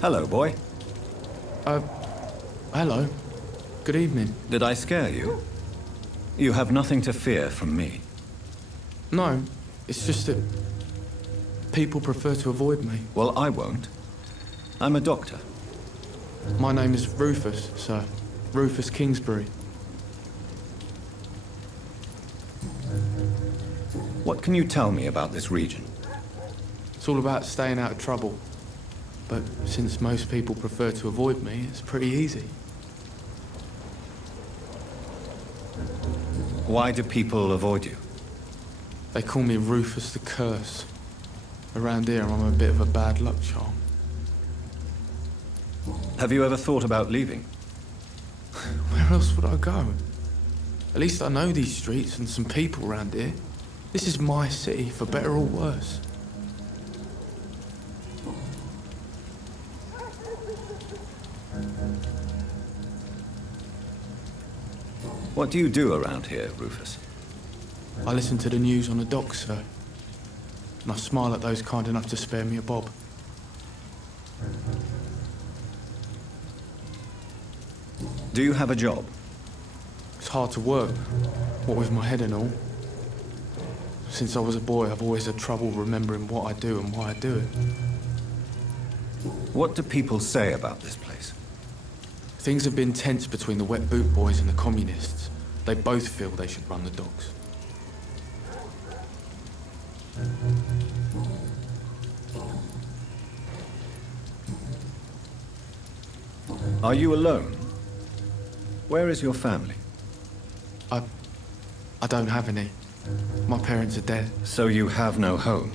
Hello, boy. Hello. Good evening. Did I scare you? You have nothing to fear from me. No, it's just that people prefer to avoid me. Well, I won't. I'm a doctor. My name is Rufus, sir. Rufus Kingsbury. What can you tell me about this region? It's all about staying out of trouble. But since most people prefer to avoid me, it's pretty easy. Why do people avoid you? They call me Rufus the Curse. Around here, I'm a bit of a bad luck charm. Have you ever thought about leaving? Where else would I go? At least I know these streets and some people around here. This is my city, for better or worse. What do you do around here, Rufus? I listen to the news on the docks, sir. And I smile at those kind enough to spare me a bob. Do you have a job? It's hard to work, what with my head and all. Since I was a boy, I've always had trouble remembering what I do and why I do it. What do people say about this place? Things have been tense between the wet boot boys and the communists. They both feel they should run the docks. Are you alone? Where is your family? I don't have any. My parents are dead. So you have no home?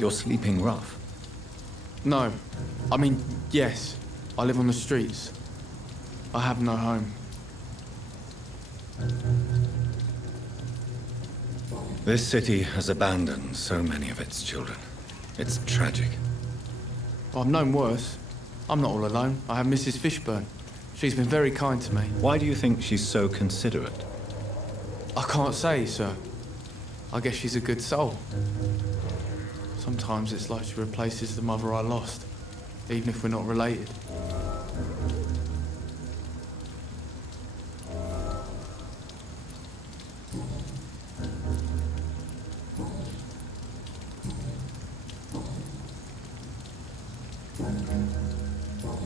You're sleeping rough. No. I mean, yes. I live on the streets. I have no home. This city has abandoned so many of its children. It's tragic. Well, I've known worse. I'm not all alone. I have Mrs. Fishburne. She's been very kind to me. Why do you think she's so considerate? I can't say, sir. I guess she's a good soul. Sometimes it's like she replaces the mother I lost, even if we're not related.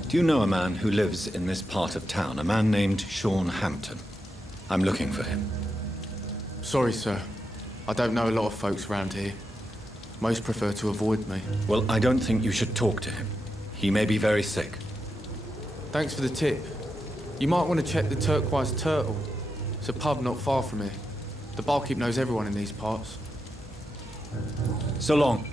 Do you know a man who lives in this part of town? A man named Sean Hampton. I'm looking for him. Sorry, sir. I don't know a lot of folks around here. Most prefer to avoid me. Well, I don't think you should talk to him. He may be very sick. Thanks for the tip. You might want to check the Turquoise Turtle. It's a pub not far from here. The barkeep knows everyone in these parts. So long.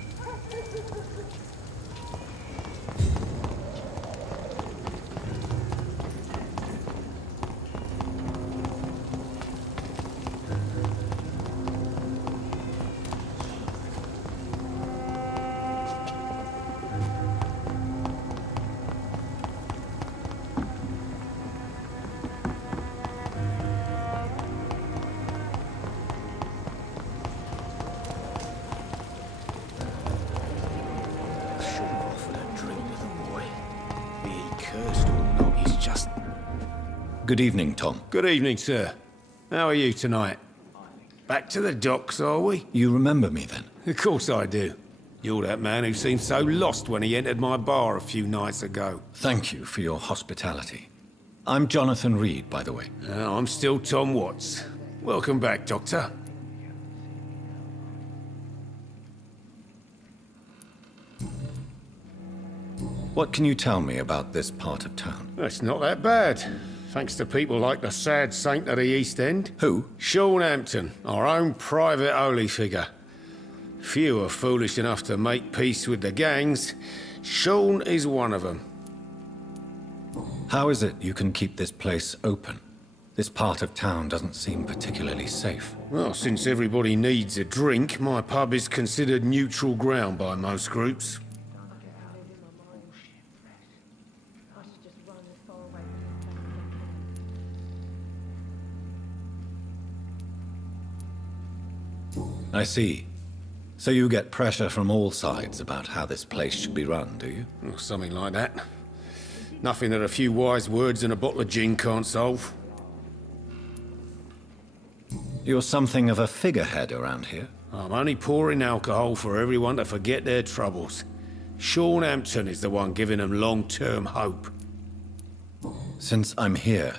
Good evening, Tom. Good evening, sir. How are you tonight? Back to the docks, are we? You remember me then? Of course I do. You're that man who seemed so lost when he entered my bar a few nights ago. Thank you for your hospitality. I'm Jonathan Reed, by the way. I'm still Tom Watts. Welcome back, Doctor. What can you tell me about this part of town? It's not that bad. Thanks to people like the sad saint of the East End. Who? Sean Hampton, our own private holy figure. Few are foolish enough to make peace with the gangs. Sean is one of them. How is it you can keep this place open? This part of town doesn't seem particularly safe. Well, since everybody needs a drink, my pub is considered neutral ground by most groups. I see. So you get pressure from all sides about how this place should be run, do you? Or something like that. Nothing that a few wise words and a bottle of gin can't solve. You're something of a figurehead around here. I'm only pouring alcohol for everyone to forget their troubles. Sean Hampton is the one giving them long-term hope. Since I'm here,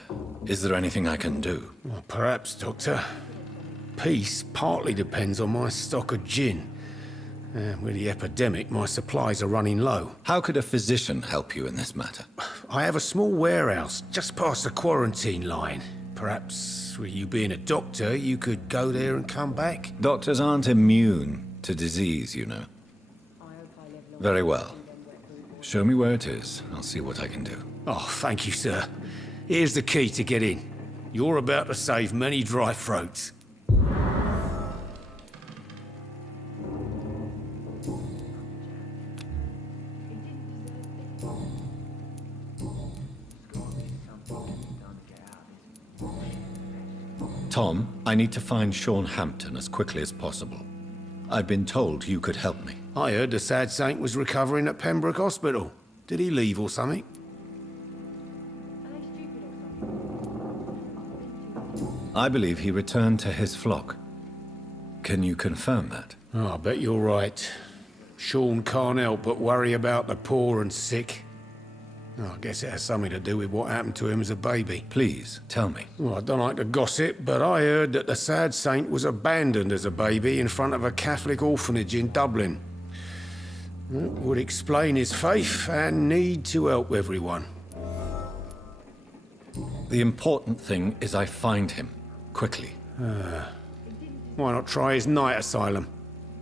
is there anything I can do? Well, perhaps, Doctor. Peace partly depends on my stock of gin. And with the epidemic, my supplies are running low. How could a physician help you in this matter? I have a small warehouse just past the quarantine line. Perhaps, with you being a doctor, you could go there and come back? Doctors aren't immune to disease, you know. Very well. Show me where it is. I'll see what I can do. Oh, thank you, sir. Here's the key to get in. You're about to save many dry throats. Tom, I need to find Sean Hampton as quickly as possible. I've been told you could help me. I heard the sad saint was recovering at Pembroke Hospital. Did he leave or something? I believe he returned to his flock. Can you confirm that? Oh, I bet you're right. Sean can't help but worry about the poor and sick. Oh, I guess it has something to do with what happened to him as a baby. Please, tell me. Well, I don't like to gossip, but I heard that the sad saint was abandoned as a baby in front of a Catholic orphanage in Dublin. That would explain his faith and need to help everyone. The important thing is I find him, quickly. Why not try his night asylum?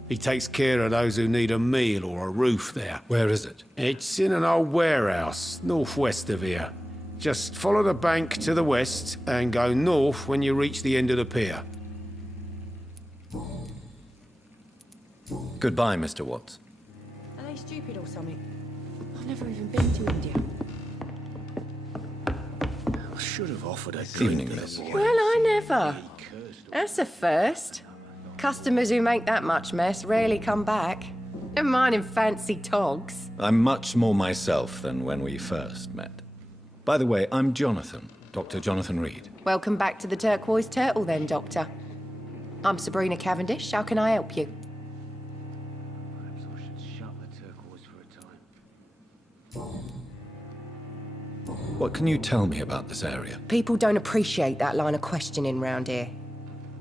He takes care of those who need a meal or a roof there. Where is it? It's in an old warehouse, northwest of here. Just follow the bank to the west and go north when you reach the end of the pier. Goodbye, Mr. Watts. Are they stupid or something? I've never even been to India. I should have offered a Evening, drink. miss. Well, I never. That's a first. Customers who make that much mess rarely come back. Never mind in fancy togs. I'm much more myself than when we first met. By the way, I'm Jonathan, Dr. Jonathan Reed. Welcome back to the Turquoise Turtle then, Doctor. I'm Sabrina Cavendish. How can I help you? Perhaps I should shut the turquoise for a time. What can you tell me about this area? People don't appreciate that line of questioning round here.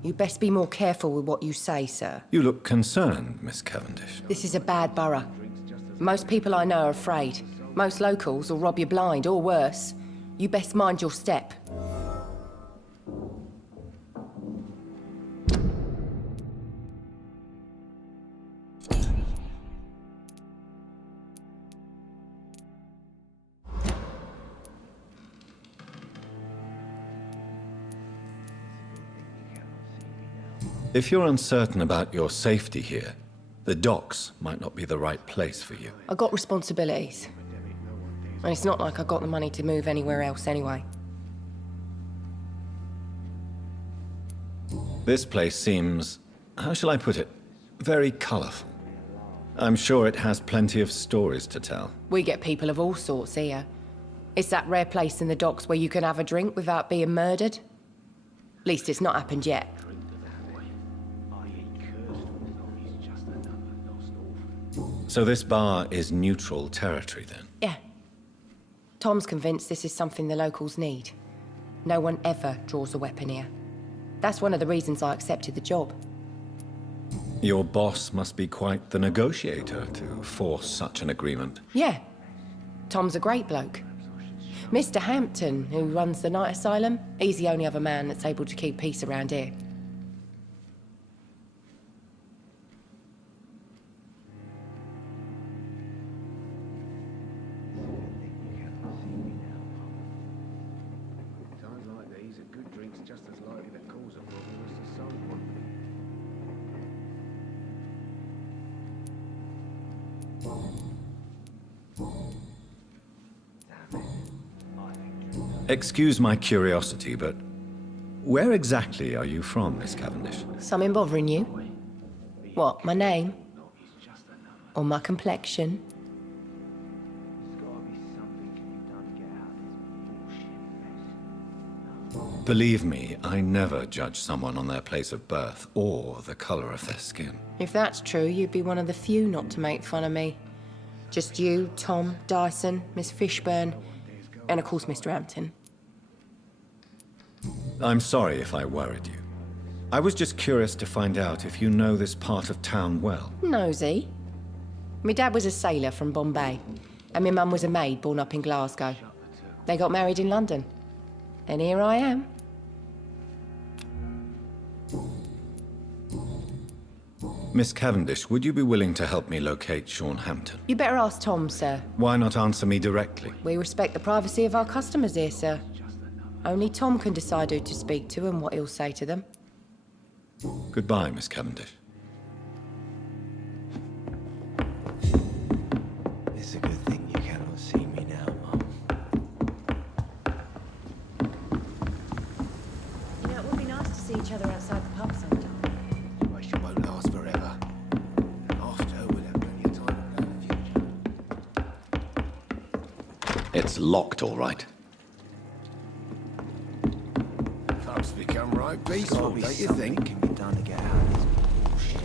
You best be more careful with what you say, sir. You look concerned, Miss Cavendish. This is a bad borough. Most people I know are afraid. Most locals will rob you blind, or worse. You best mind your step. If you're uncertain about your safety here, the docks might not be the right place for you. I got responsibilities. And it's not like I got the money to move anywhere else anyway. This place seems, how shall I put it, very colorful. I'm sure it has plenty of stories to tell. We get people of all sorts here. It's that rare place in the docks where you can have a drink without being murdered. At least it's not happened yet. So this bar is neutral territory, then? Yeah. Tom's convinced this is something the locals need. No one ever draws a weapon here. That's one of the reasons I accepted the job. Your boss must be quite the negotiator to force such an agreement. Yeah. Tom's a great bloke. Mr. Hampton, who runs the night asylum, he's the only other man that's able to keep peace around here. Times like these, a good drink's just as likely to cause a problem as the soul one. Excuse my curiosity, but where exactly are you from, Miss Cavendish? Something bothering you? What, my name? Or my complexion? There's gotta be something you've done to get out of this bullshit mess. Believe me, I never judge someone on their place of birth or the color of their skin. If that's true, you'd be one of the few not to make fun of me. Just you, Tom, Dyson, Miss Fishburne, and of course Mr. Hampton. I'm sorry if I worried you. I was just curious to find out if you know this part of town well. Nosy. My dad was a sailor from Bombay, and my mum was a maid born up in Glasgow. They got married in London. And here I am. Miss Cavendish, would you be willing to help me locate Sean Hampton? You better ask Tom, sir. Why not answer me directly? We respect the privacy of our customers here, sir. Only Tom can decide who to speak to and what he'll say to them. Goodbye, Miss Cavendish. It's a good thing you cannot see me now, Mum. You know, it would be nice to see each other outside the pub sometime. Situation won't last forever. And after, we'll have plenty of time to plan the future. It's locked, all right. Pub's become right peaceful, Gotta be don't you something think? can be done to get out of this bullshit.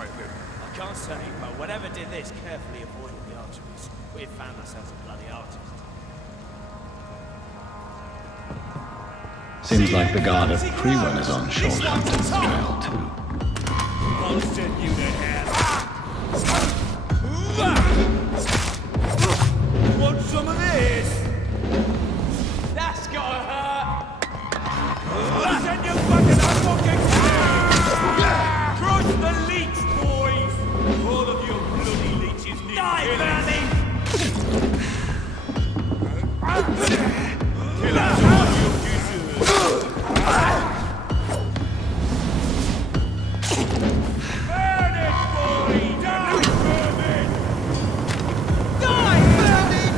I can't say, but whatever did this carefully avoided the arteries. We've found ourselves a bloody artist. Seems like the guard at Pre-Run is on Sean Hampton's trail, too. I'll send you to hell. Want some of this? That's gotta hurt. I'll send you fucking crush the leech, boys. All of your bloody leeches need killing. Kill us all you deserve. Burn it, boy! Die, vermin! Die, vermin!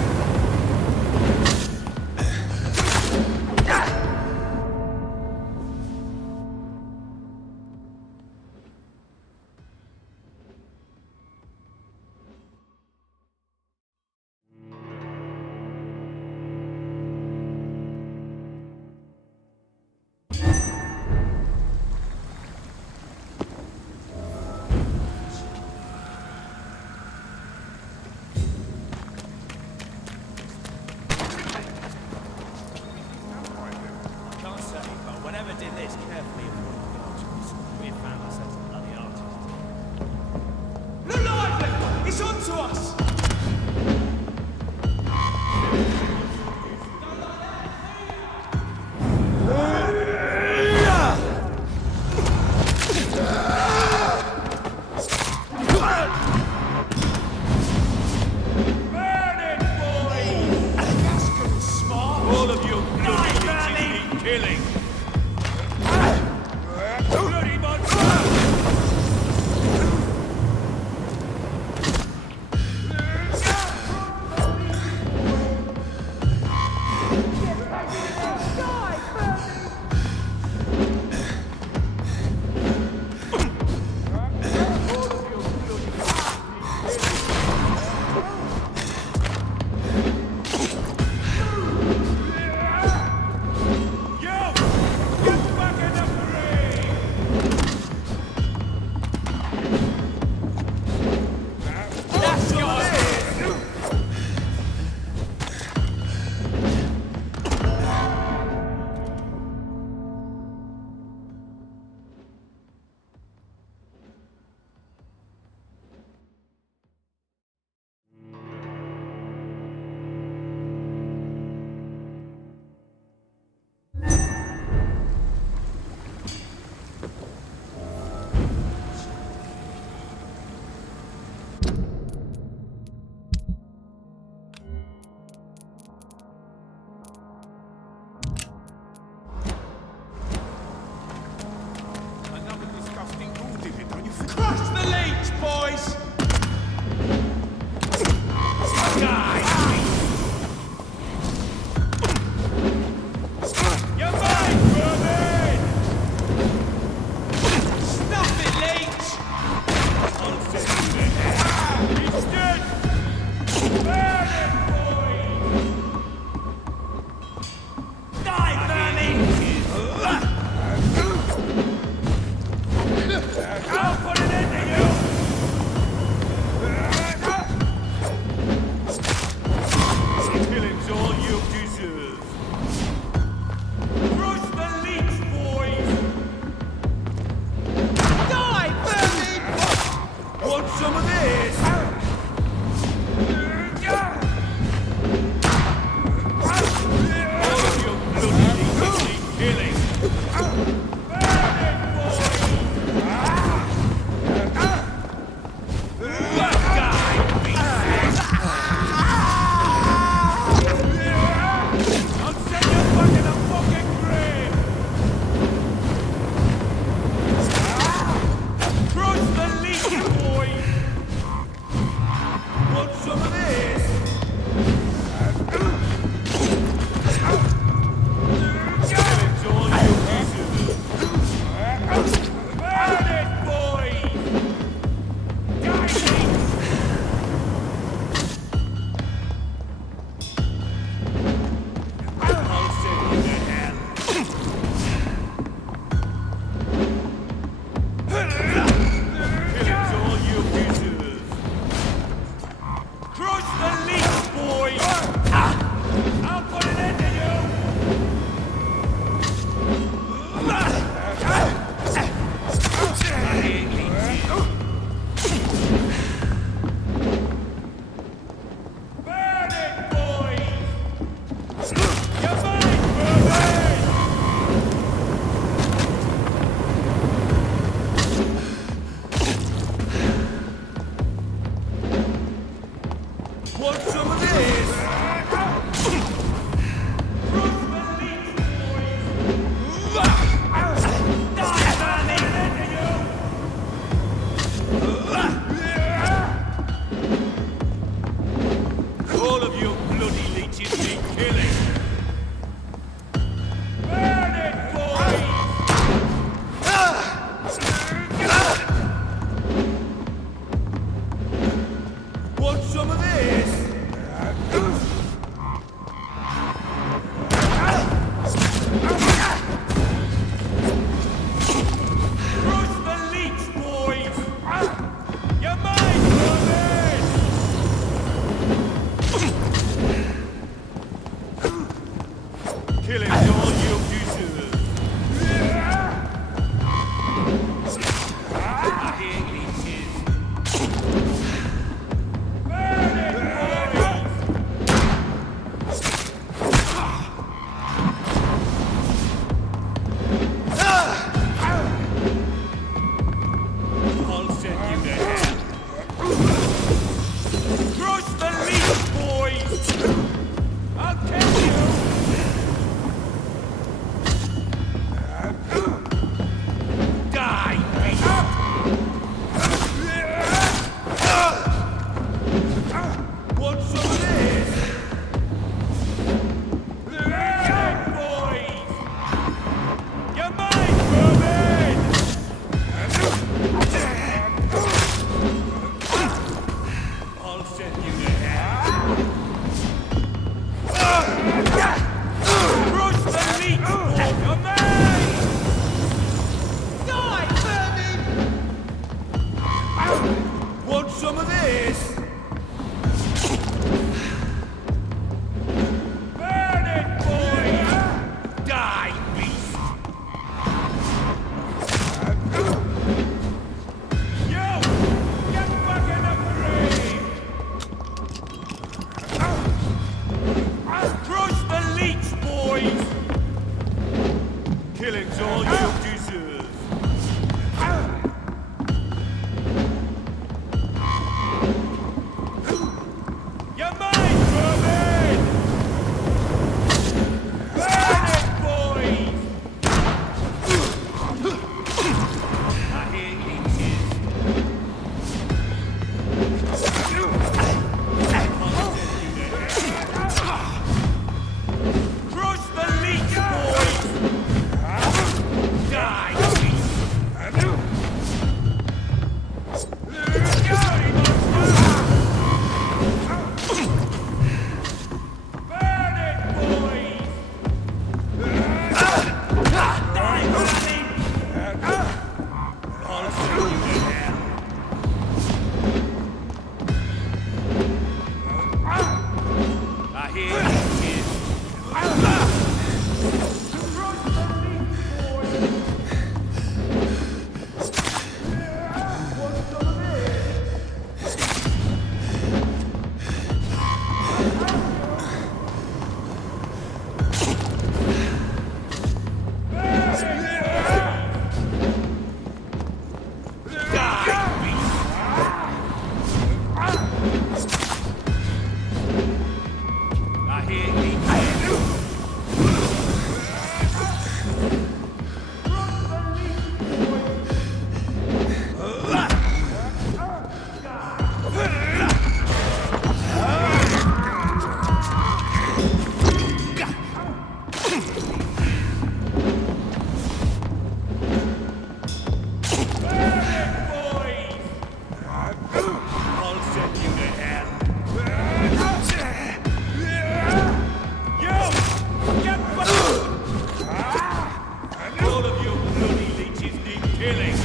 killing.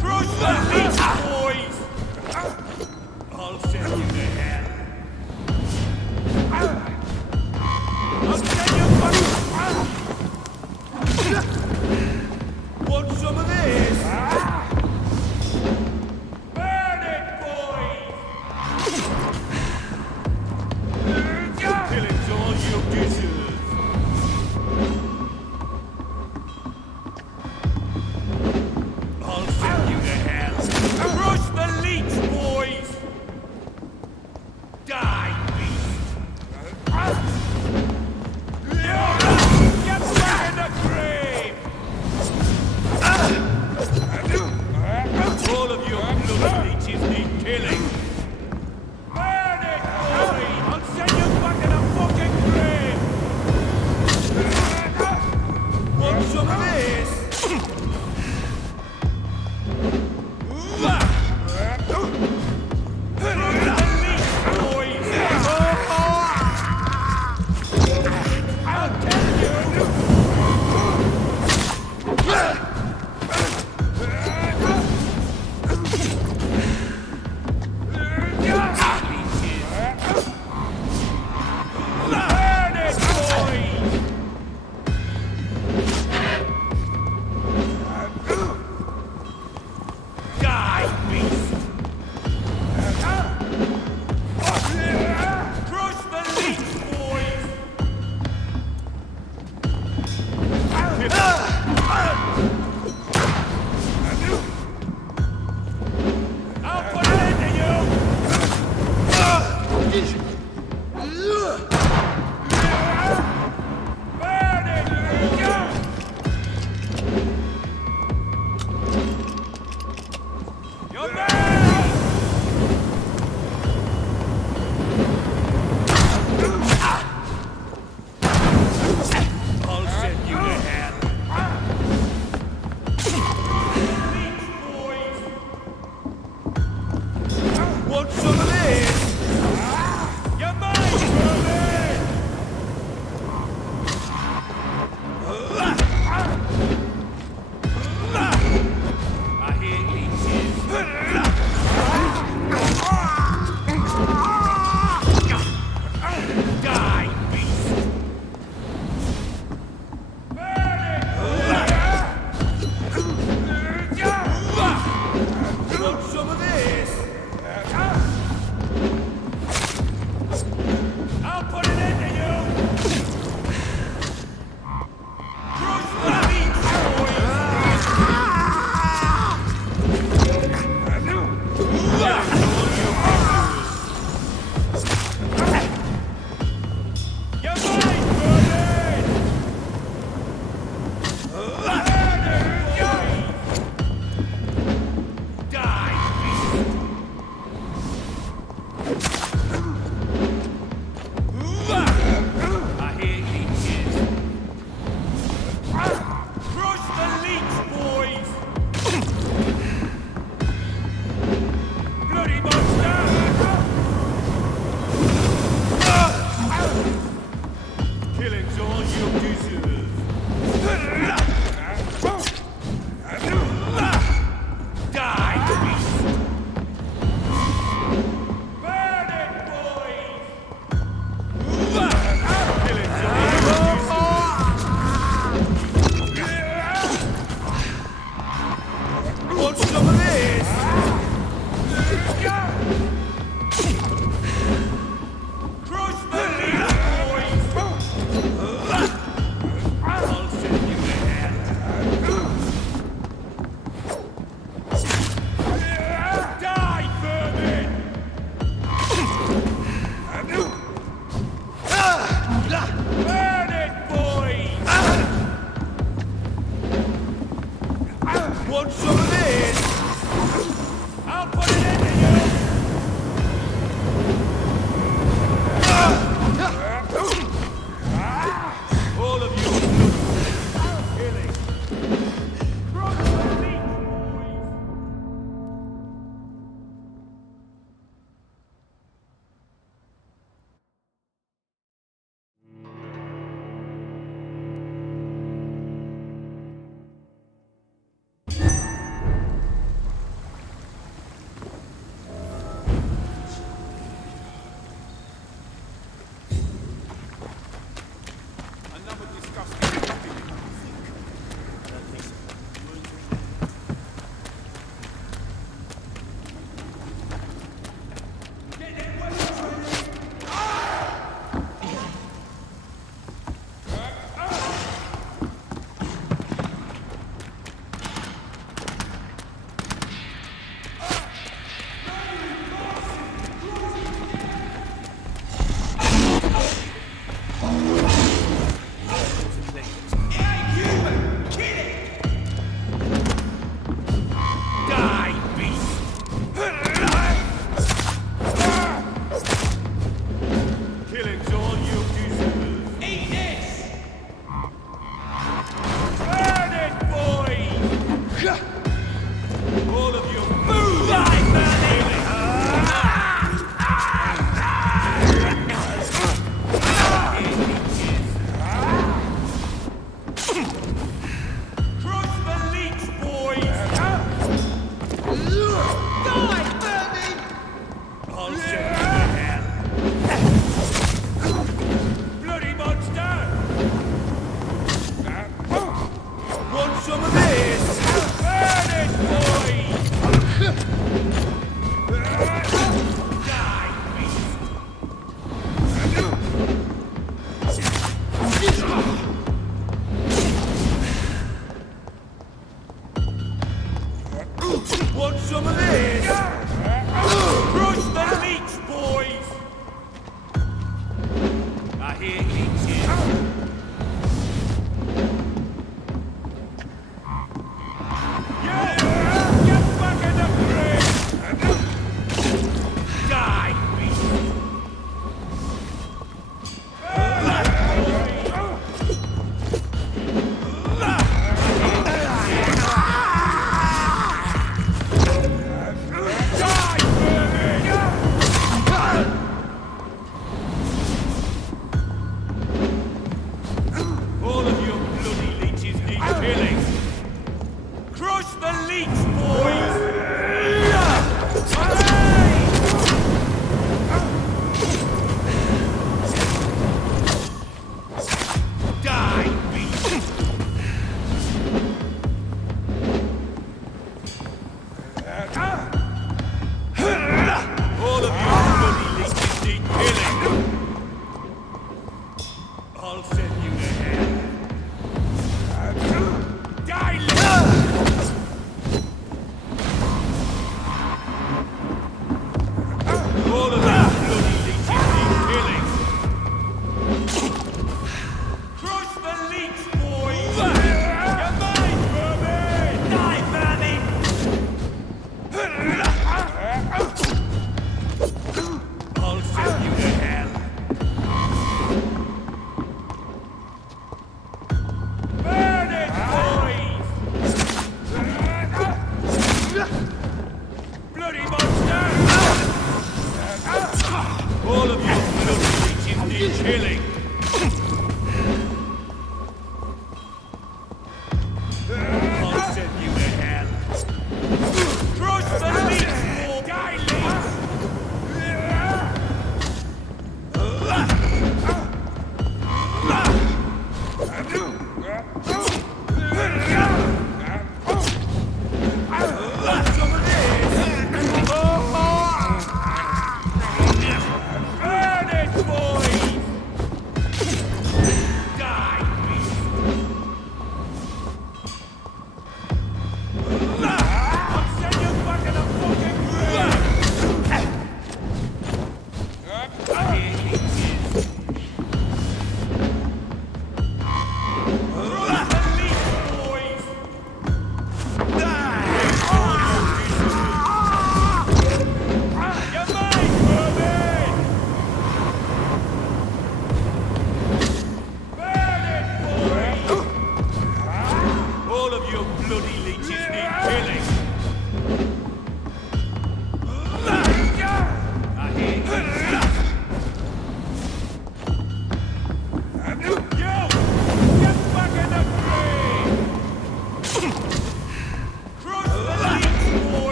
Crush the leech, boys! I'll send you to hell. I'll send you want some of this? Burn it, boys! Killing's all you deserve. I'll send you to hell. Crush the leech, boys! Die, beast! Get back in the grave! All of your blood leeches need killing. Burn it, boy! I'll send you back in a fucking grave! Want some of this? Want some of this? Crush the leech, boys! I hear eating. Yeah! Get back in the grave! Die, beast!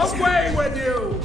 Away with you!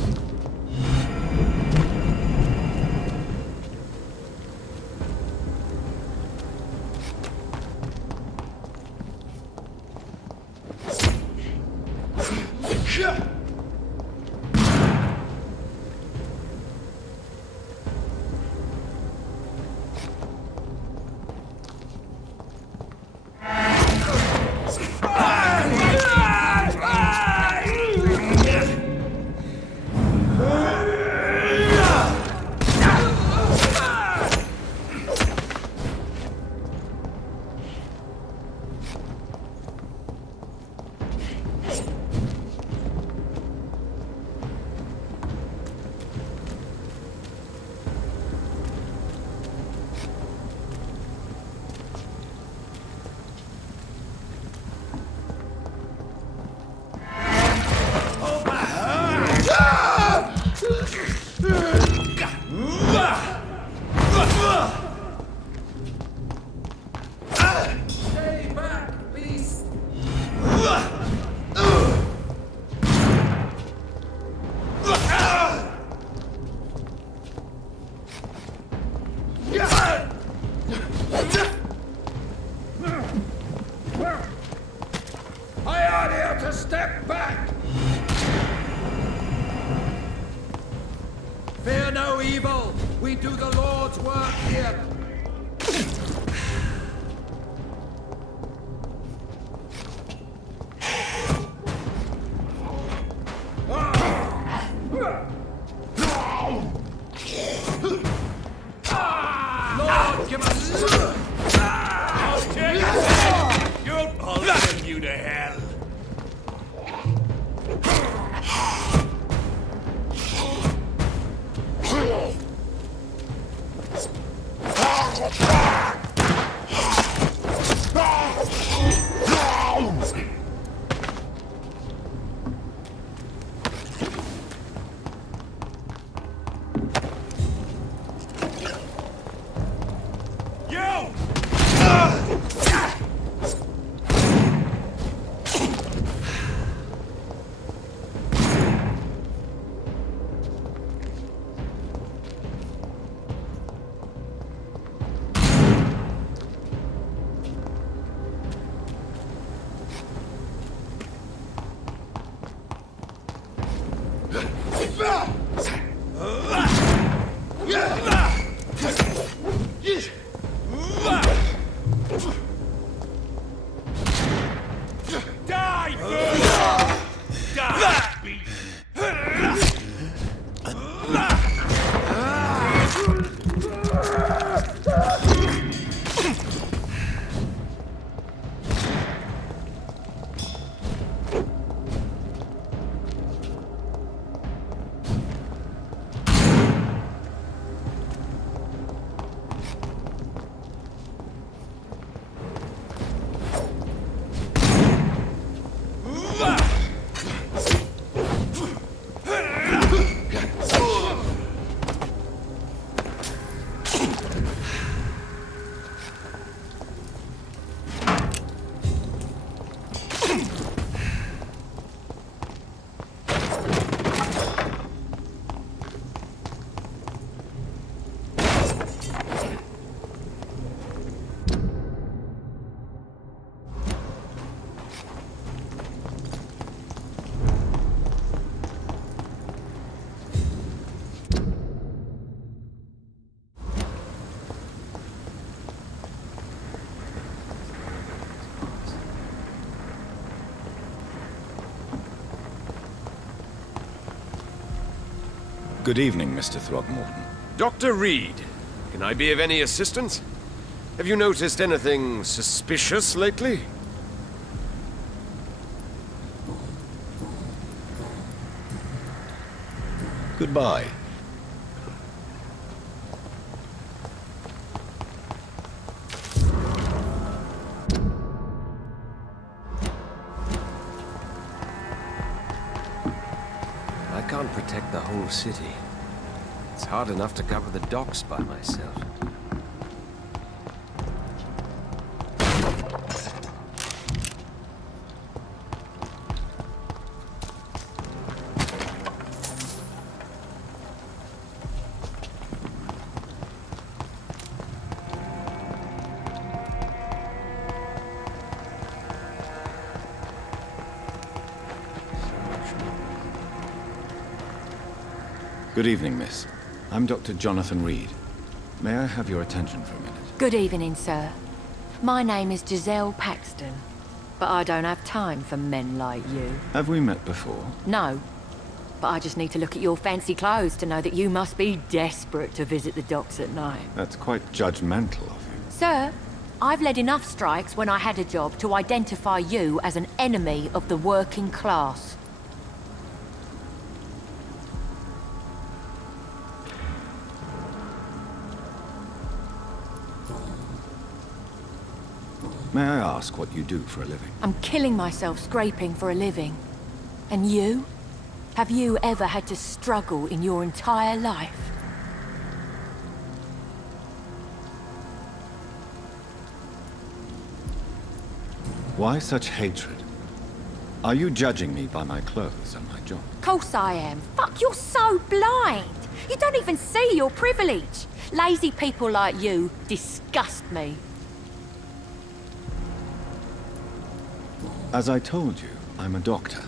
I order you to step back! Fear no evil. We do the Lord's work here. Lord, give us... I'll take it! I'll send you to hell. Good evening, Mr. Throgmorton. Dr. Reed, can I be of any assistance? Have you noticed anything suspicious lately? Goodbye. the whole city. It's hard enough to cover the docks by myself. Good evening, miss. I'm Dr. Jonathan Reed. May I have your attention for a minute? Good evening, sir. My name is Giselle Paxton, but I don't have time for men like you. Have we met before? No, but I just need to look at your fancy clothes to know that you must be desperate to visit the docks at night. That's quite judgmental of you. Sir, I've led enough strikes when I had a job to identify you as an enemy of the working class. May I ask what you do for a living? I'm killing myself scraping for a living. And you? Have you ever had to struggle in your entire life? Why such hatred? Are you judging me by my clothes and my job? Course I am. Fuck, you're so blind. You don't even see your privilege. Lazy people like you disgust me. As I told you, I'm a doctor.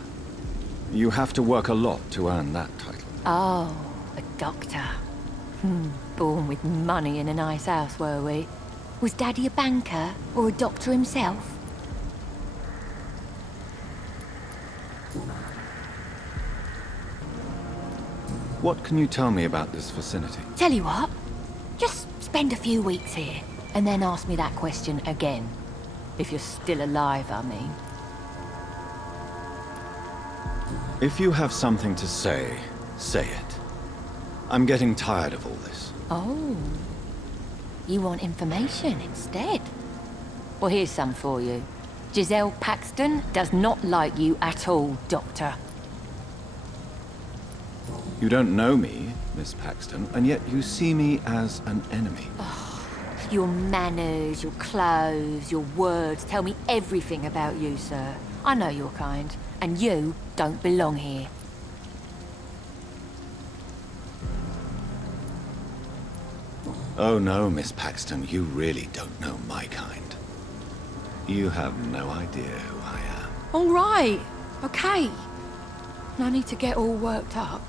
You have to work a lot to earn that title. Oh, a doctor. Born with money in a nice house, were we? Was Daddy a banker or a doctor himself? What can you tell me about this vicinity? Tell you what, just spend a few weeks here, and then ask me that question again. If you're still alive, I mean. If you have something to say, say it. I'm getting tired of all this. Oh. You want information instead? Well, here's some for you. Giselle Paxton does not like you at all, Doctor. You don't know me, Miss Paxton, and yet you see me as an enemy. Your manners, your clothes, your words tell me everything about you, sir. I know your kind, and you don't belong here. Oh no, Miss Paxton, you really don't know my kind. You have no idea who I am. All right, okay. No need to get all worked up.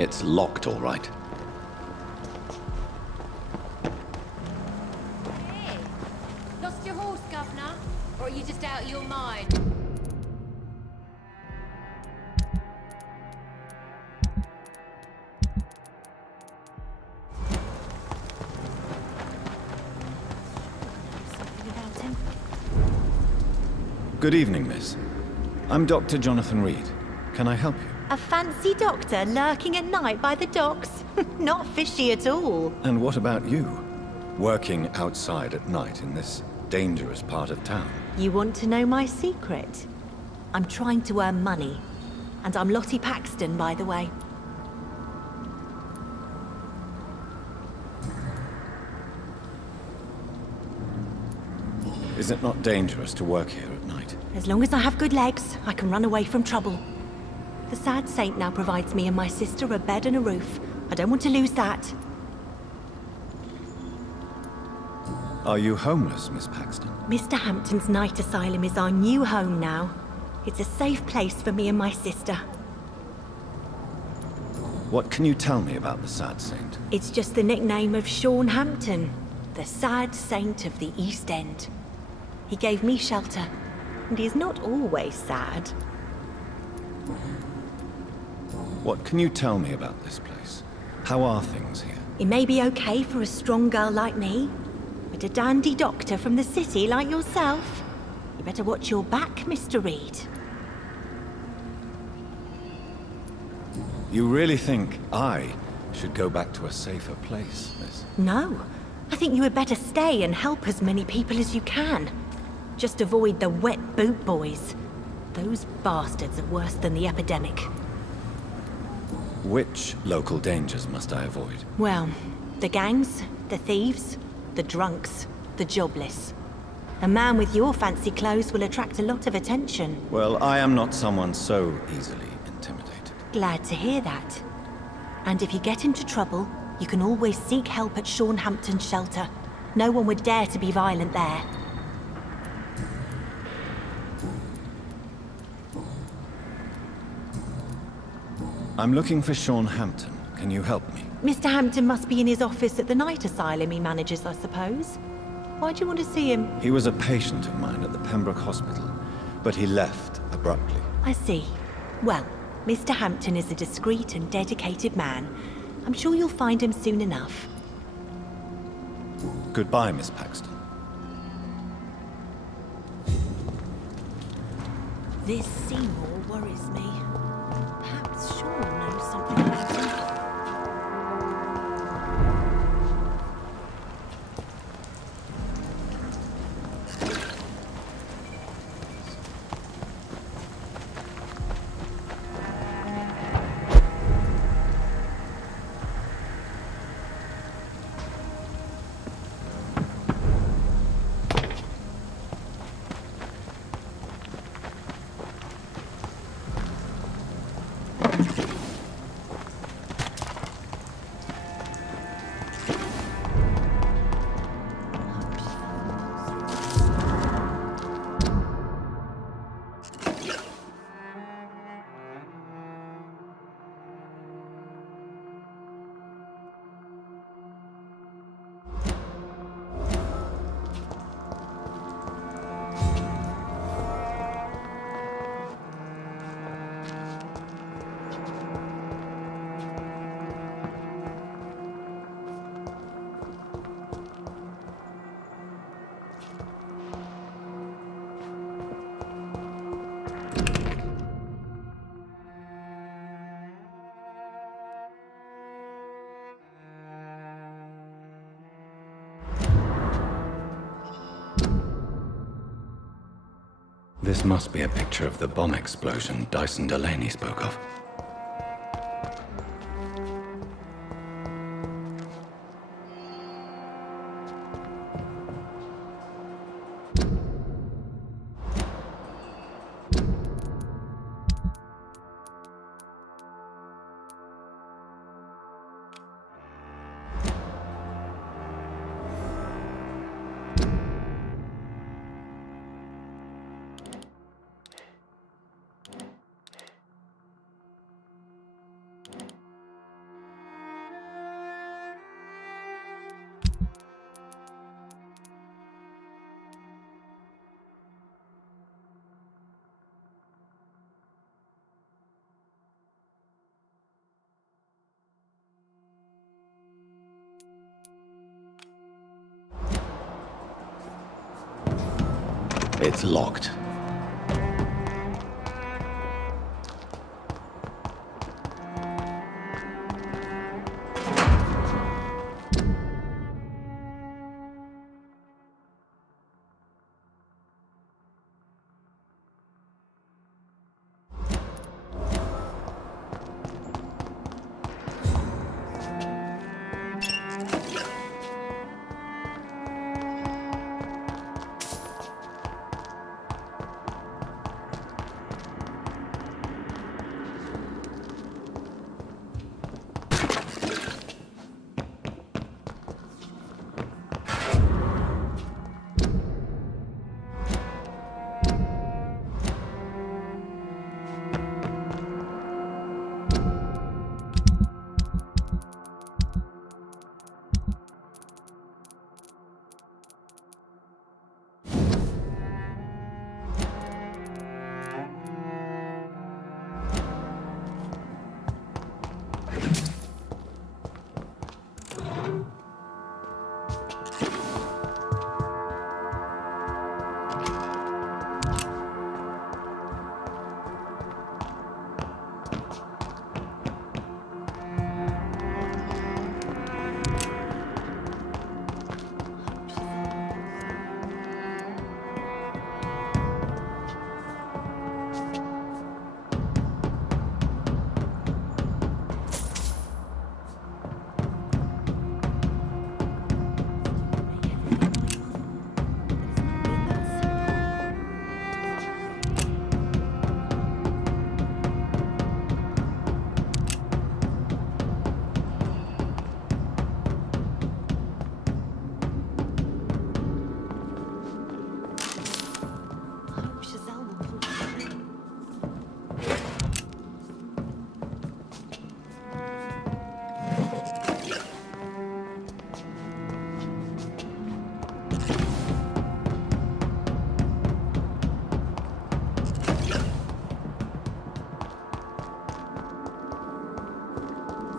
It's locked, all right. Hey, lost your horse, Governor? Or are you just out of your mind? Good evening, miss. I'm Dr. Jonathan Reed. Can I help you? A fancy doctor lurking at night by the docks? Not fishy at all. And what about you? Working outside at night in this dangerous part of town? You want to know my secret? I'm trying to earn money. And I'm Lottie Paxton, by the way. Is it not dangerous to work here at night? As long as I have good legs, I can run away from trouble. The Sad Saint now provides me and my sister a bed and a roof. I don't want to lose that. Are you homeless, Miss Paxton? Mr. Hampton's night asylum is our new home now. It's a safe place for me and my sister. What can you tell me about the Sad Saint? It's just the nickname of Sean Hampton, the Sad Saint of the East End. He gave me shelter, and he's not always sad. What can you tell me about this place? How are things here? It may be okay for a strong girl like me, but a dandy doctor from the city like yourself, you better watch your back, Mr. Reed. You really think I should go back to a safer place, miss? No, I think you had better stay and help as many people as you can. Just avoid the wet boot boys. Those bastards are worse than the epidemic. Which local dangers must I avoid? Well, the gangs, the thieves, the drunks, the jobless. A man with your fancy clothes will attract a lot of attention. Well, I am not someone so easily intimidated. Glad to hear that. And if you get into trouble, you can always seek help at Sean Hampton's shelter. No one would dare to be violent there. I'm looking for Sean Hampton. Can you help me? Mr. Hampton must be in his office at the night asylum he manages, I suppose. Why do you want to see him? He was a patient of mine at the Pembroke Hospital, but he left abruptly. I see. Well, Mr. Hampton is a discreet and dedicated man. I'm sure you'll find him soon enough. Goodbye, Miss Paxton. This Seymour worries me. Perhaps Sean knows something about him. This must be a picture of the bomb explosion Dyson Delaney spoke of. It's locked.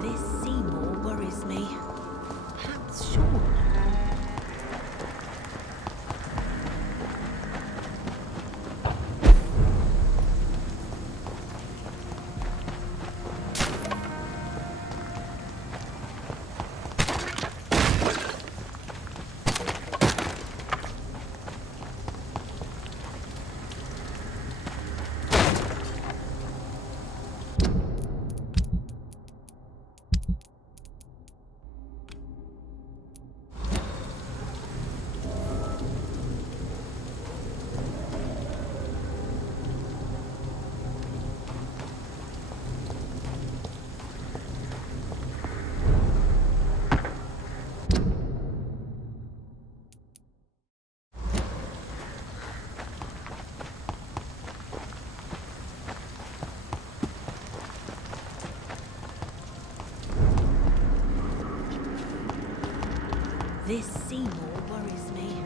This Seymour worries me. Perhaps Sean. This Seymour worries me.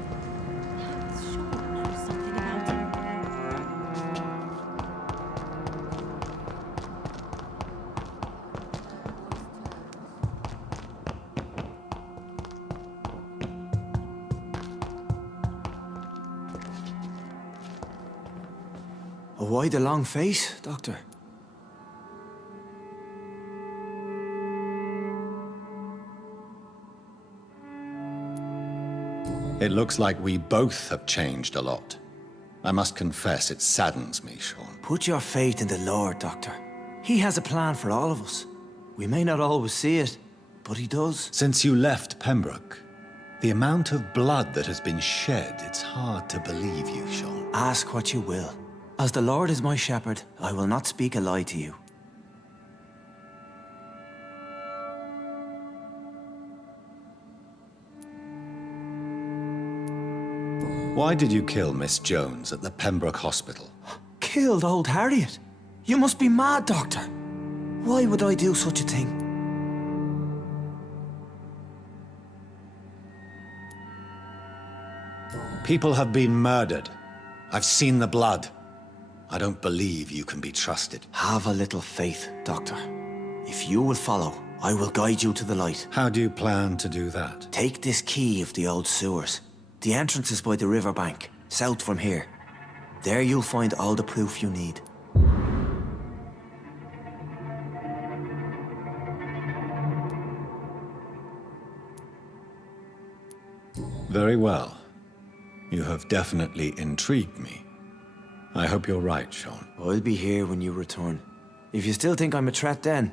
Perhaps Sean knows something about him. Why the long face, Doctor? It looks like we both have changed a lot. I must confess, it saddens me, Sean. Put your faith in the Lord, Doctor. He has a plan for all of us. We may not always see it, but he does. Since you left Pembroke, the amount of blood that has been shed, it's hard to believe you, Sean. Ask what you will. As the Lord is my shepherd, I will not speak a lie to you. Why did you kill Miss Jones at the Pembroke Hospital? Killed old Harriet? You must be mad, Doctor. Why would I do such a thing? People have been murdered. I've seen the blood. I don't believe you can be trusted. Have a little faith, Doctor. If you will follow, I will guide you to the light. How do you plan to do that? Take this key of the old sewers. The entrance is by the riverbank, south from here. There you'll find all the proof you need. Very well. You have definitely intrigued me. I hope you're right, Sean. I'll be here when you return. If you still think I'm a threat then,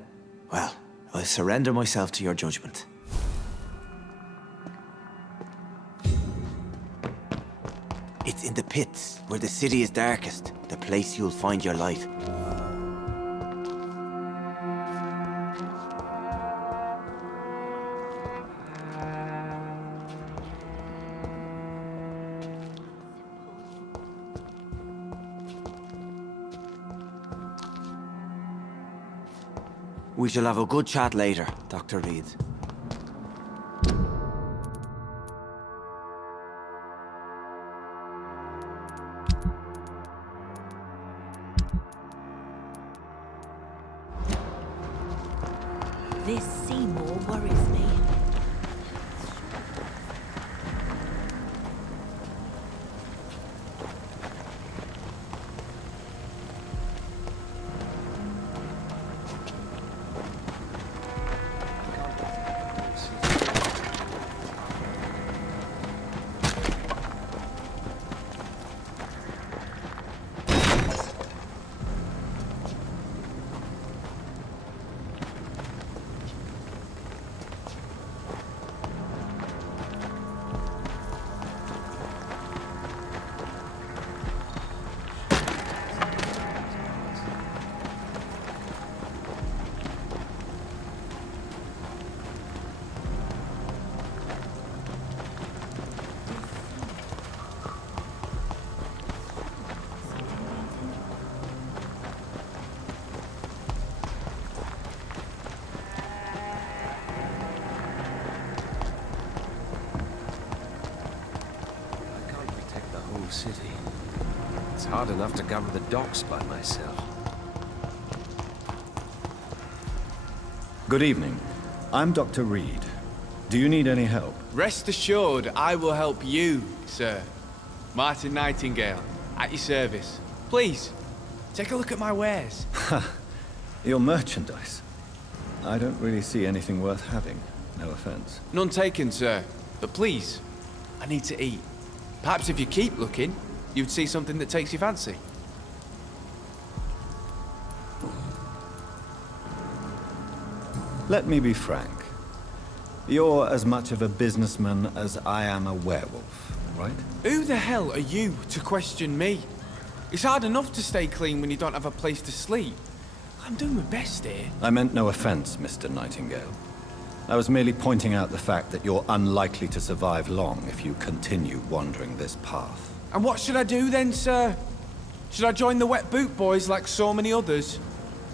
well, I'll surrender myself to your judgment. It's in the pits, where the city is darkest, the place you'll find your light. We shall have a good chat later, Dr. Reed. This Seymour worries me. City. It's hard enough to cover the docks by myself. Good evening. I'm Dr. Reed. Do you need any help? Rest assured, I will help you, sir. Martin Nightingale, at your service. Please, take a look at my wares. Your merchandise. I don't really see anything worth having. No offense. None taken, sir. But please, I need to eat. Perhaps if you keep looking, you'd see something that takes your fancy. Let me be frank. You're as much of a businessman as I am a werewolf, right? Who the hell are you to question me? It's hard enough to stay clean when you don't have a place to sleep. I'm doing my best here. I meant no offense, Mr. Nightingale. I was merely pointing out the fact that you're unlikely to survive long if you continue wandering this path. And what should I do then, sir? Should I join the Wet Boot Boys like so many others?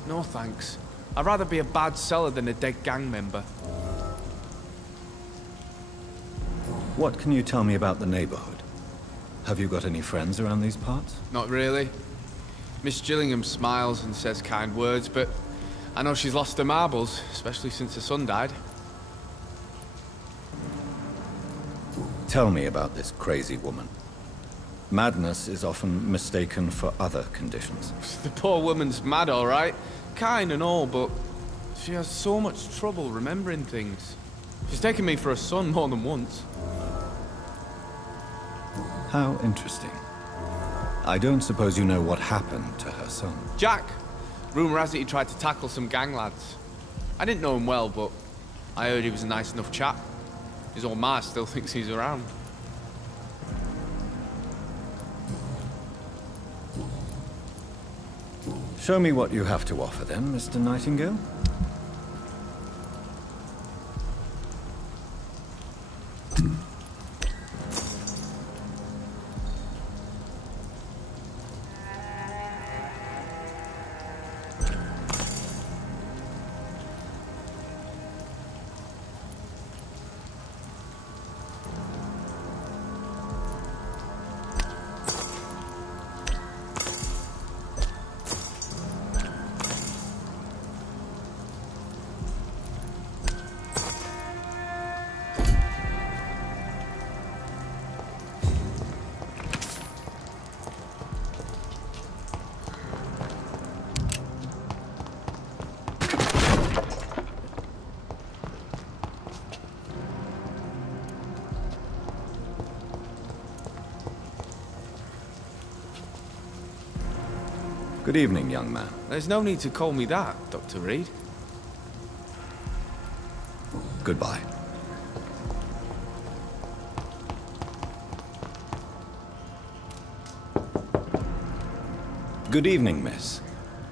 No thanks. I'd rather be a bad seller than a dead gang member. What can you tell me about the neighborhood? Have you got any friends around these parts? Not really. Miss Gillingham smiles and says kind words, but I know she's lost her marbles, especially since her son died. Tell me about this crazy woman. Madness is often mistaken for other conditions. The poor woman's mad, all right. Kind and all, but she has so much trouble remembering things. She's taken me for a son more than once. How interesting. I don't suppose you know what happened to her son. Jack! Rumour has it he tried to tackle some gang lads. I didn't know him well, but I heard he was a nice enough chap. His old ma still thinks he's around. Show me what you have to offer then, Mr. Nightingale. Good evening, young man. There's no need to call me that, Dr. Reed. Goodbye. Good evening, miss.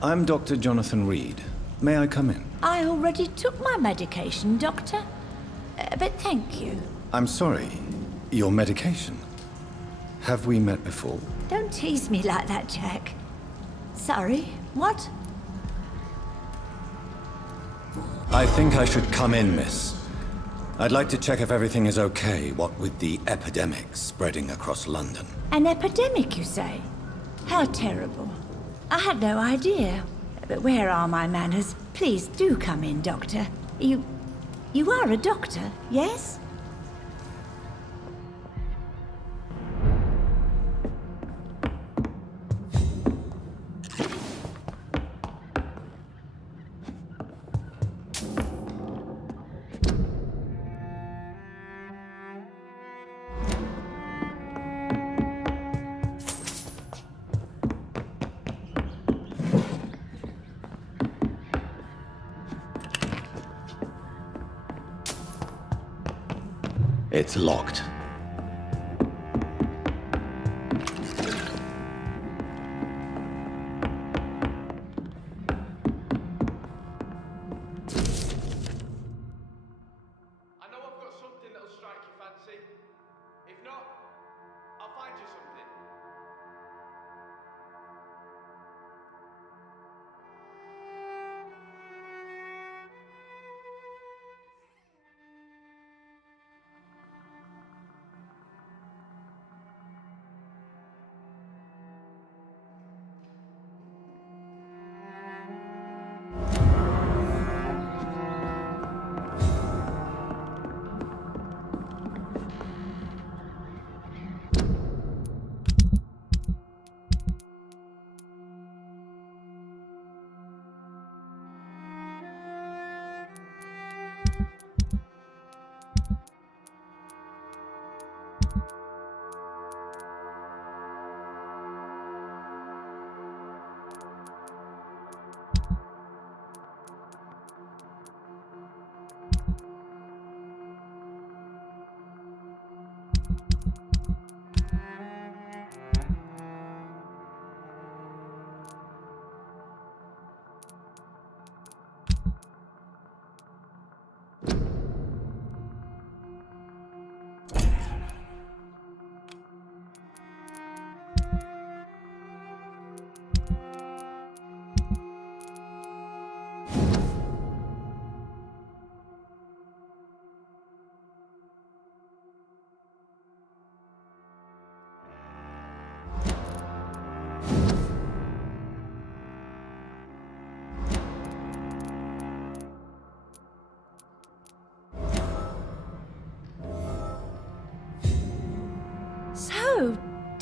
I'm Dr. Jonathan Reed. May I come in? I already took my medication, Doctor. But thank you. I'm sorry. Your medication? Have we met before? Don't tease me like that, Jack. Sorry, what? I think I should come in, miss. I'd like to check if everything is okay, what with the epidemic spreading across London. An epidemic, you say? How terrible. I had no idea. But where are my manners? Please do come in, Doctor. You are a doctor, yes? It's locked. I know I've got something that'll strike your fancy. If not, I'll find you something.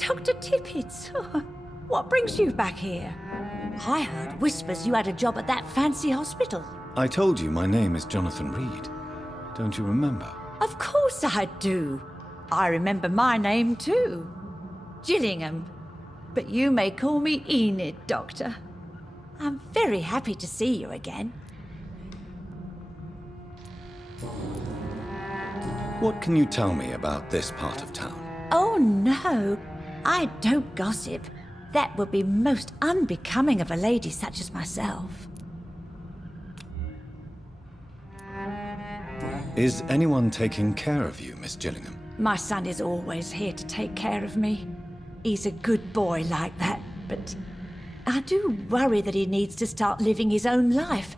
Dr. Tippets, what brings you back here? I heard whispers you had a job at that fancy hospital. I told you my name is Jonathan Reed. Don't you remember? Of course I do. I remember my name too. Gillingham. But you may call me Enid, Doctor. I'm very happy to see you again. What can you tell me about this part of town? Oh no, I don't gossip. That would be most unbecoming of a lady such as myself. Is anyone taking care of you, Miss Gillingham? My son is always here to take care of me. He's a good boy like that, but I do worry that he needs to start living his own life.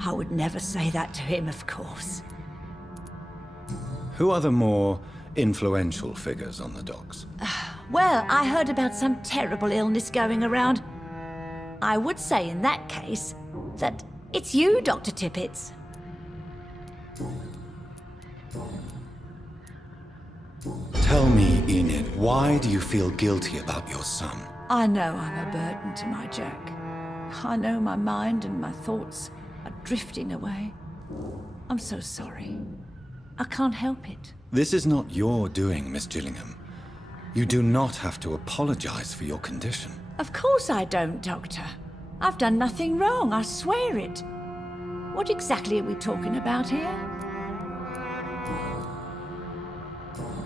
I would never say that to him, of course. Who are the more influential figures on the docks? Well, I heard about some terrible illness going around. I would say in that case that it's you, Dr. Tippets. Tell me, Enid, why do you feel guilty about your son? I know I'm a burden to my Jack. I know my mind and my thoughts are drifting away. I'm so sorry. I can't help it. This is not your doing, Miss Gillingham. You do not have to apologize for your condition. Of course I don't, Doctor. I've done nothing wrong, I swear it. What exactly are we talking about here?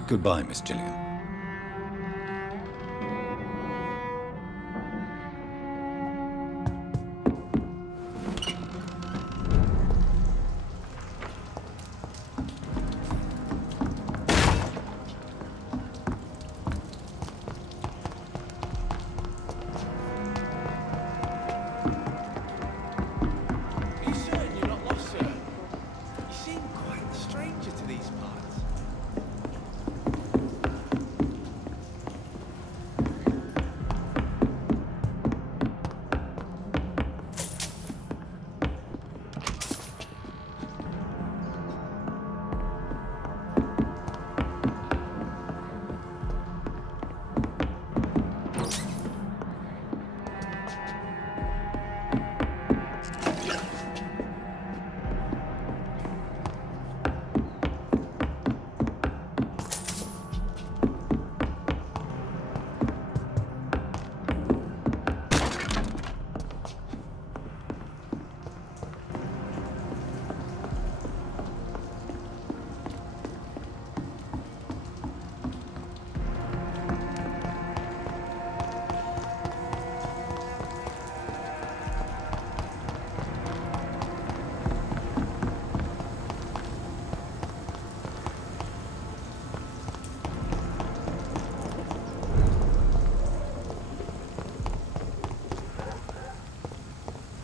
Goodbye, Miss Gillingham. Are you certain you're not lost, sir? You seem quite a stranger to these parts.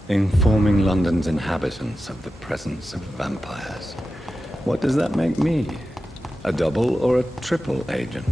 Informing London's inhabitants of the presence of vampires. What does that make me? A double or a triple agent?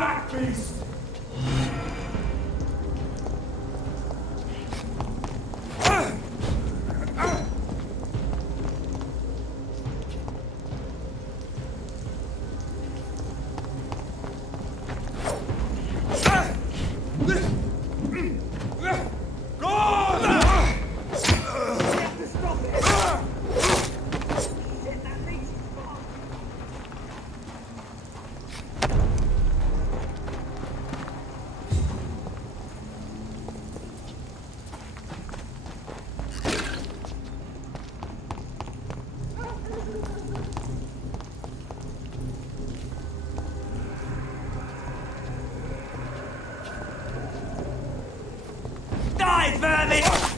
back, beast! Die, vermin!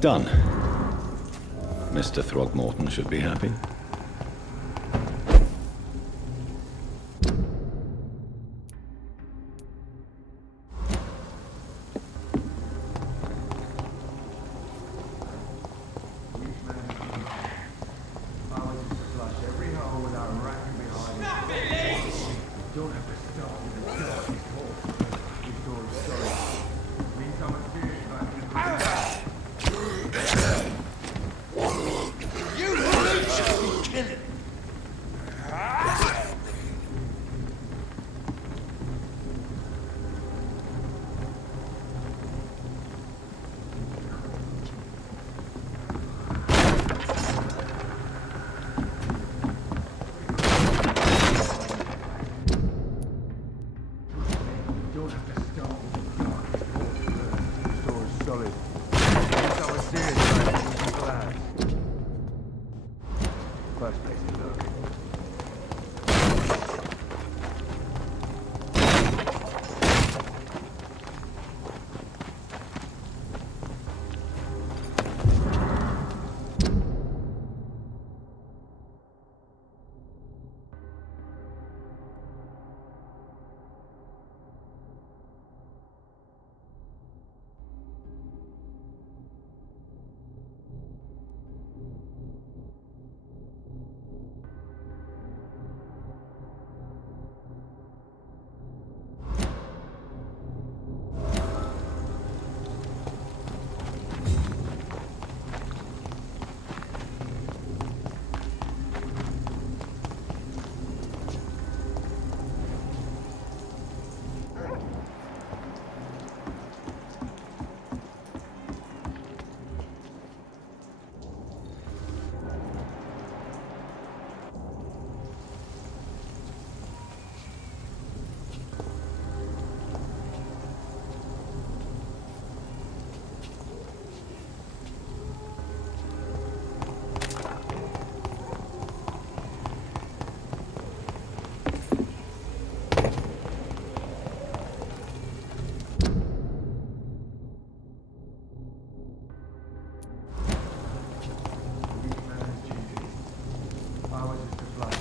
Done. Mr. Throgmorton should be happy.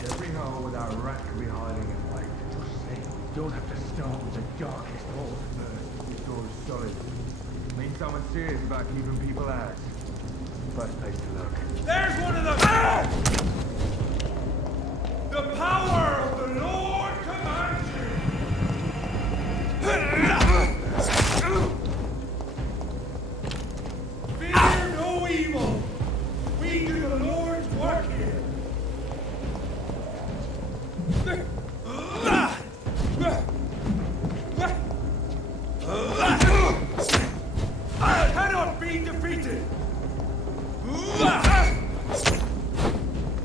Every hole with our rat can be hiding in wait. We don't have to start with the darkest holes first. This door is solid. Means someone serious about keeping people out. First place to look. There's one of them! Ah! The power of the Lord commands you! Fear no evil! We do the Lord's work here! I cannot be defeated!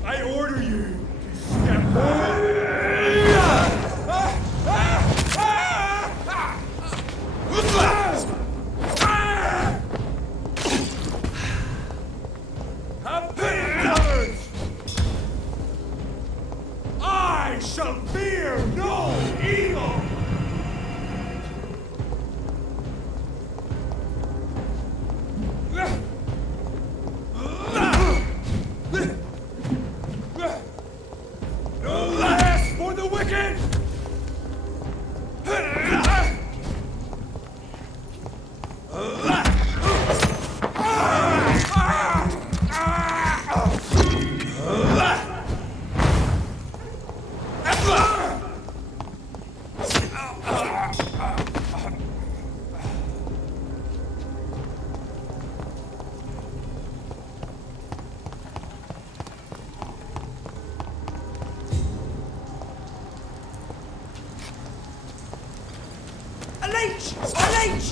I order you to step back! Have faith, brothers! I shall fear no evil! No less for the wicked! A leech! A leech!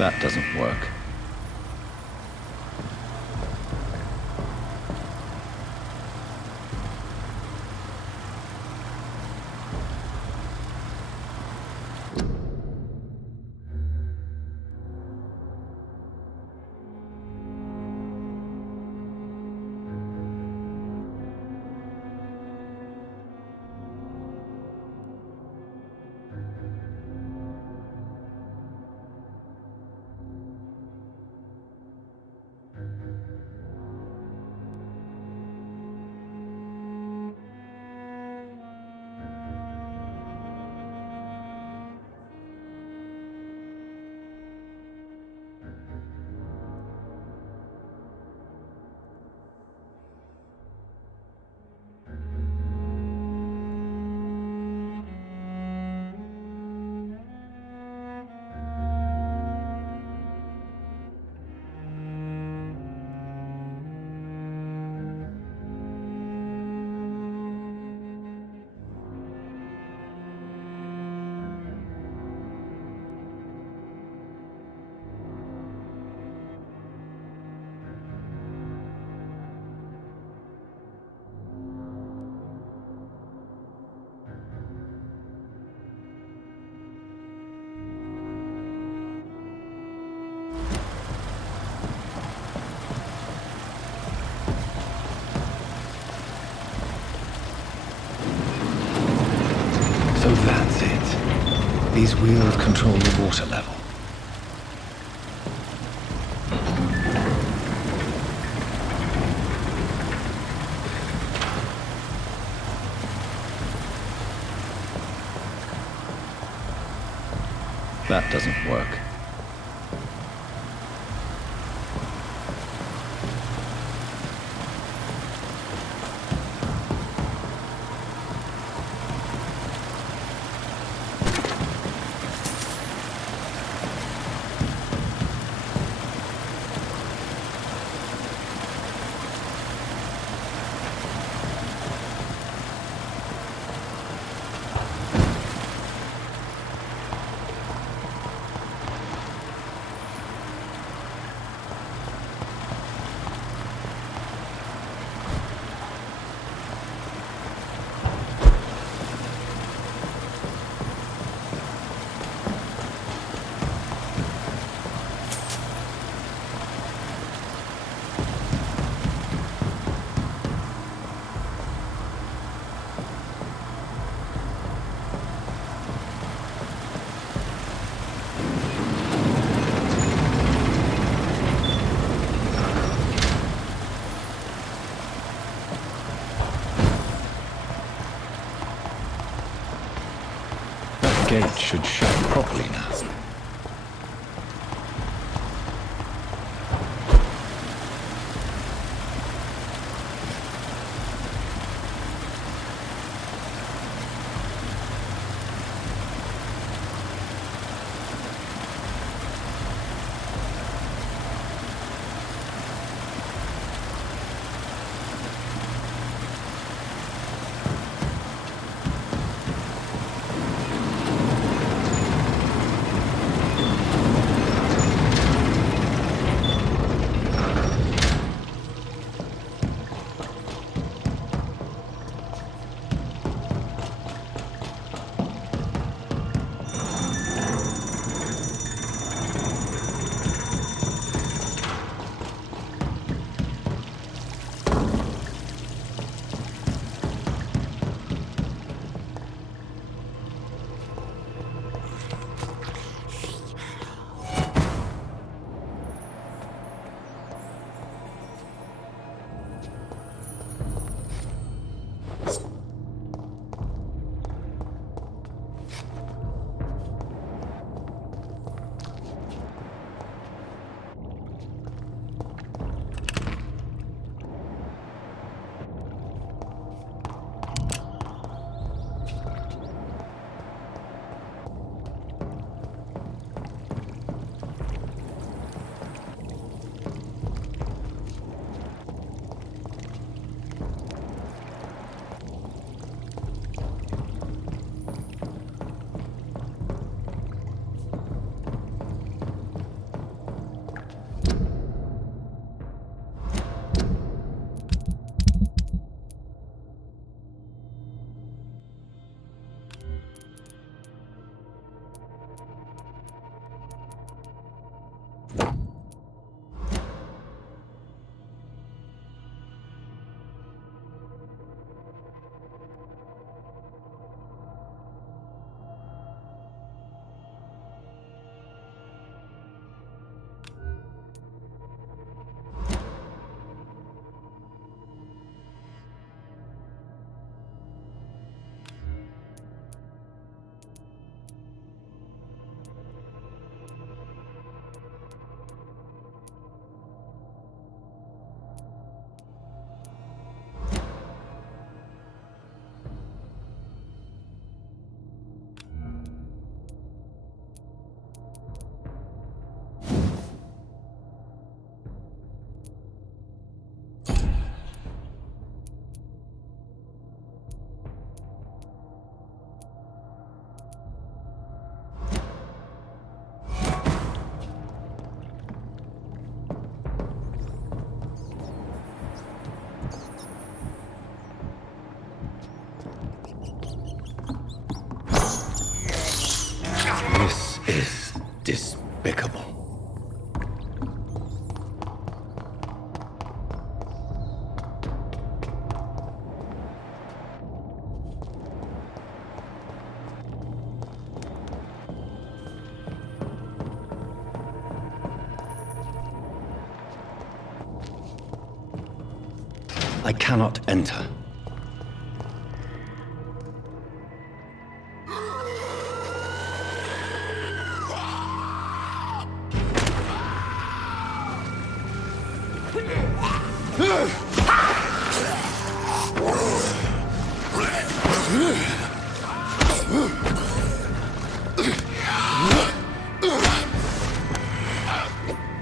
That doesn't work. So that's it. These wheels control the water level. That doesn't work. Gate should shut properly now. I cannot enter.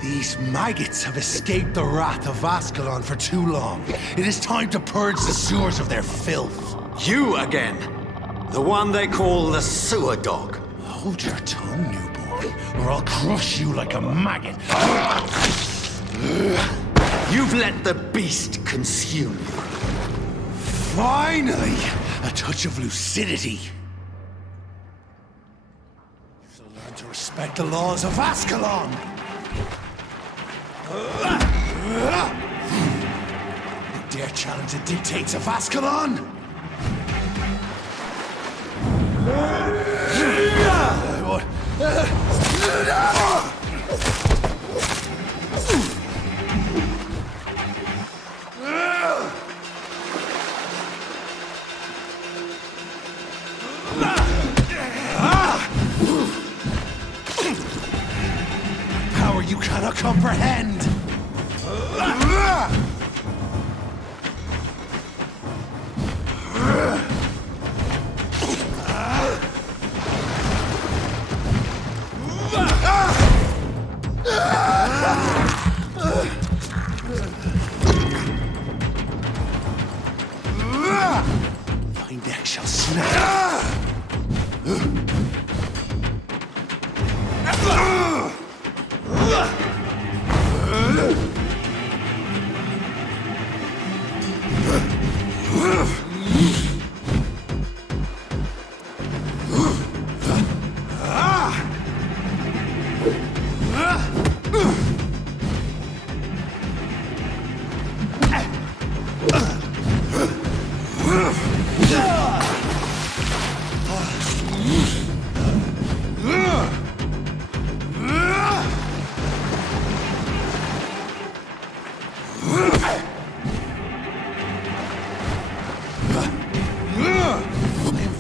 These maggots have escaped the wrath of Ascalon for too long. It is time to purge the sewers of their filth. You again! The one they call the sewer dog. Hold your tongue, newborn, or I'll crush you like a maggot. You've let the beast consume you. Finally! A touch of lucidity. So learn to respect the laws of Ascalon! You dare challenge the dictates of Ascalon? Power you cannot comprehend! Thy neck shall snap!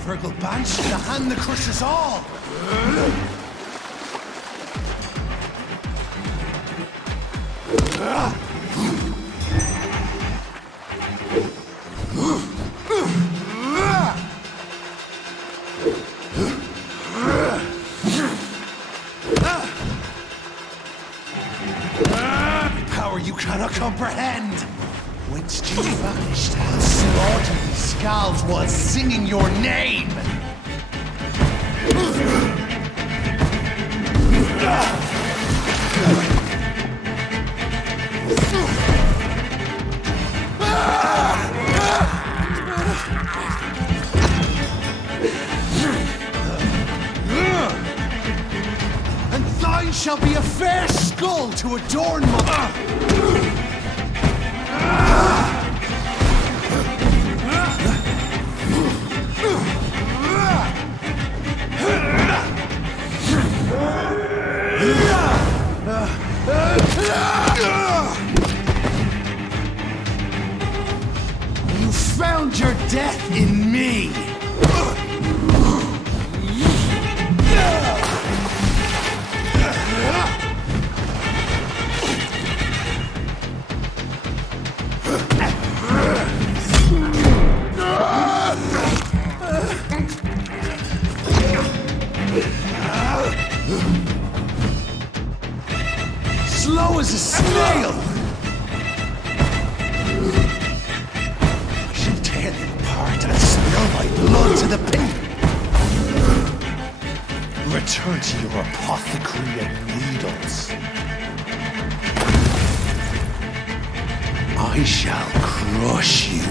Fergal Banshee, the hand that crushes all! Power you cannot comprehend! Whence you vanished, I'll slaughter these scalds while singing your name! And thine shall be a fair skull to adorn my... You found your death in me! Slow as a snail! I shall tear thee apart and spill thy blood to the pit! Return to your apothecary and needles. I shall crush you.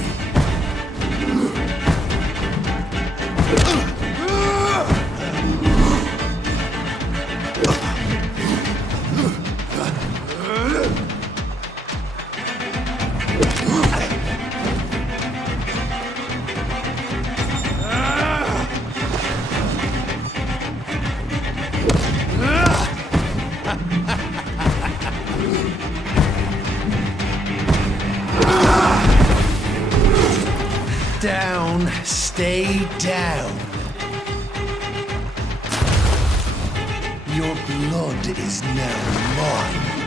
down, stay down. Your blood is now mine.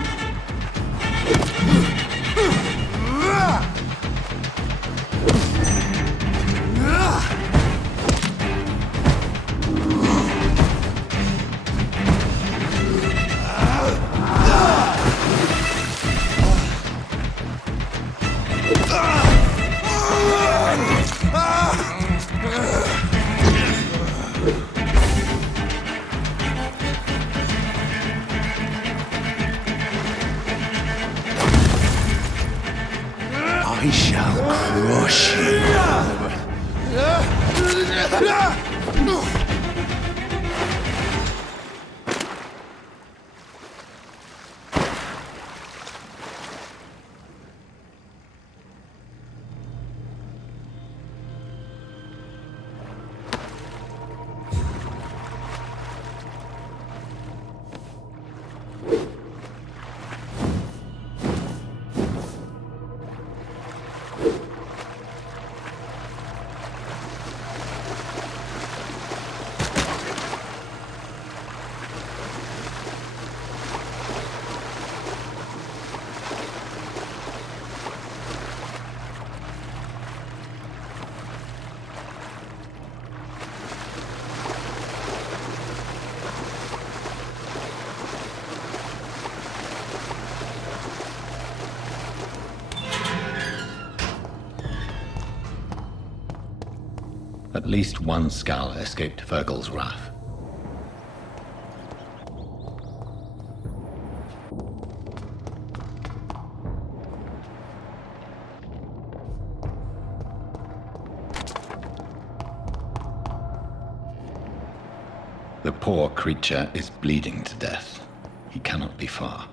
I shall crush you. At least one Skal escaped Fergal's wrath. The poor creature is bleeding to death. He cannot be far.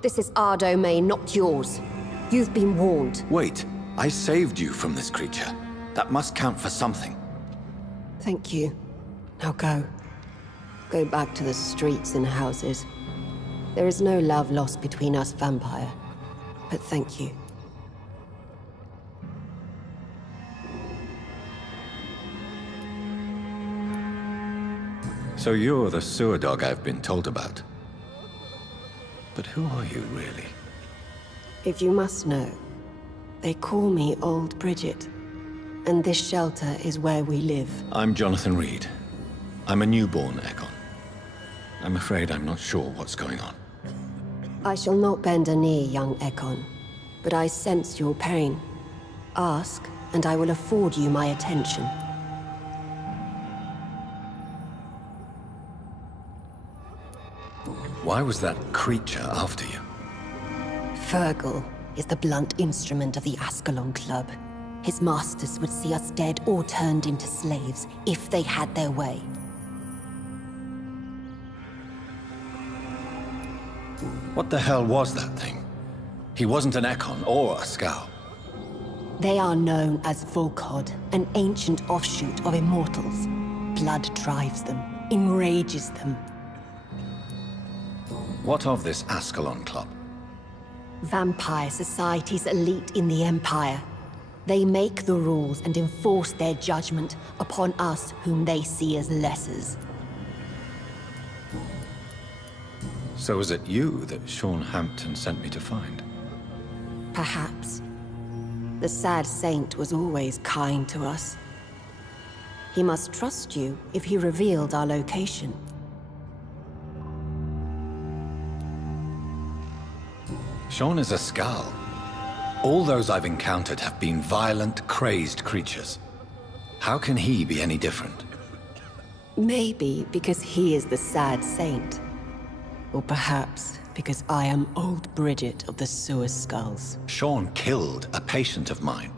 This is our domain, not yours. You've been warned. Wait, I saved you from this creature. That must count for something. Thank you. Now go. Go back to the streets and houses. There is no love lost between us, Vampire. But thank you. So you're the sewer dog I've been told about. But who are you, really? If you must know, they call me Old Bridget. And this shelter is where we live. I'm Jonathan Reed. I'm a newborn Ekon. I'm afraid I'm not sure what's going on. I shall not bend a knee, young Ekon. But I sense your pain. Ask, and I will afford you my attention. Why was that creature after you? Fergal is the blunt instrument of the Ascalon Club. His masters would see us dead or turned into slaves if they had their way. What the hell was that thing? He wasn't an Ekon or a Scow. They are known as Volkod, an ancient offshoot of immortals. Blood drives them, enrages them. What of this Ascalon Club? Vampire society's elite in the Empire. They make the rules and enforce their judgment upon us whom they see as lessers. So was it you that Sean Hampton sent me to find? Perhaps. The sad saint was always kind to us. He must trust you if he revealed our location. Sean is a Scow. All those I've encountered have been violent, crazed creatures. How can he be any different? Maybe because he is the sad saint. Or perhaps because I am old Bridget of the Sewer Skulls. Sean killed a patient of mine.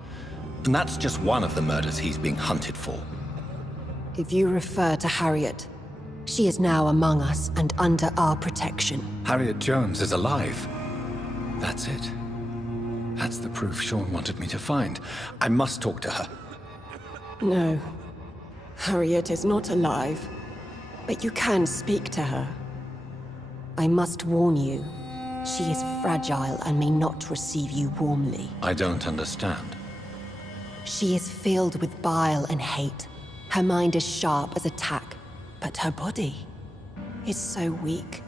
And that's just one of the murders he's being hunted for. If you refer to Harriet, she is now among us and under our protection. Harriet Jones is alive. That's it. That's the proof Sean wanted me to find. I must talk to her. No. Harriet is not alive. But you can speak to her. I must warn you, she is fragile and may not receive you warmly. I don't understand. She is filled with bile and hate. Her mind is sharp as a tack, but her body is so weak.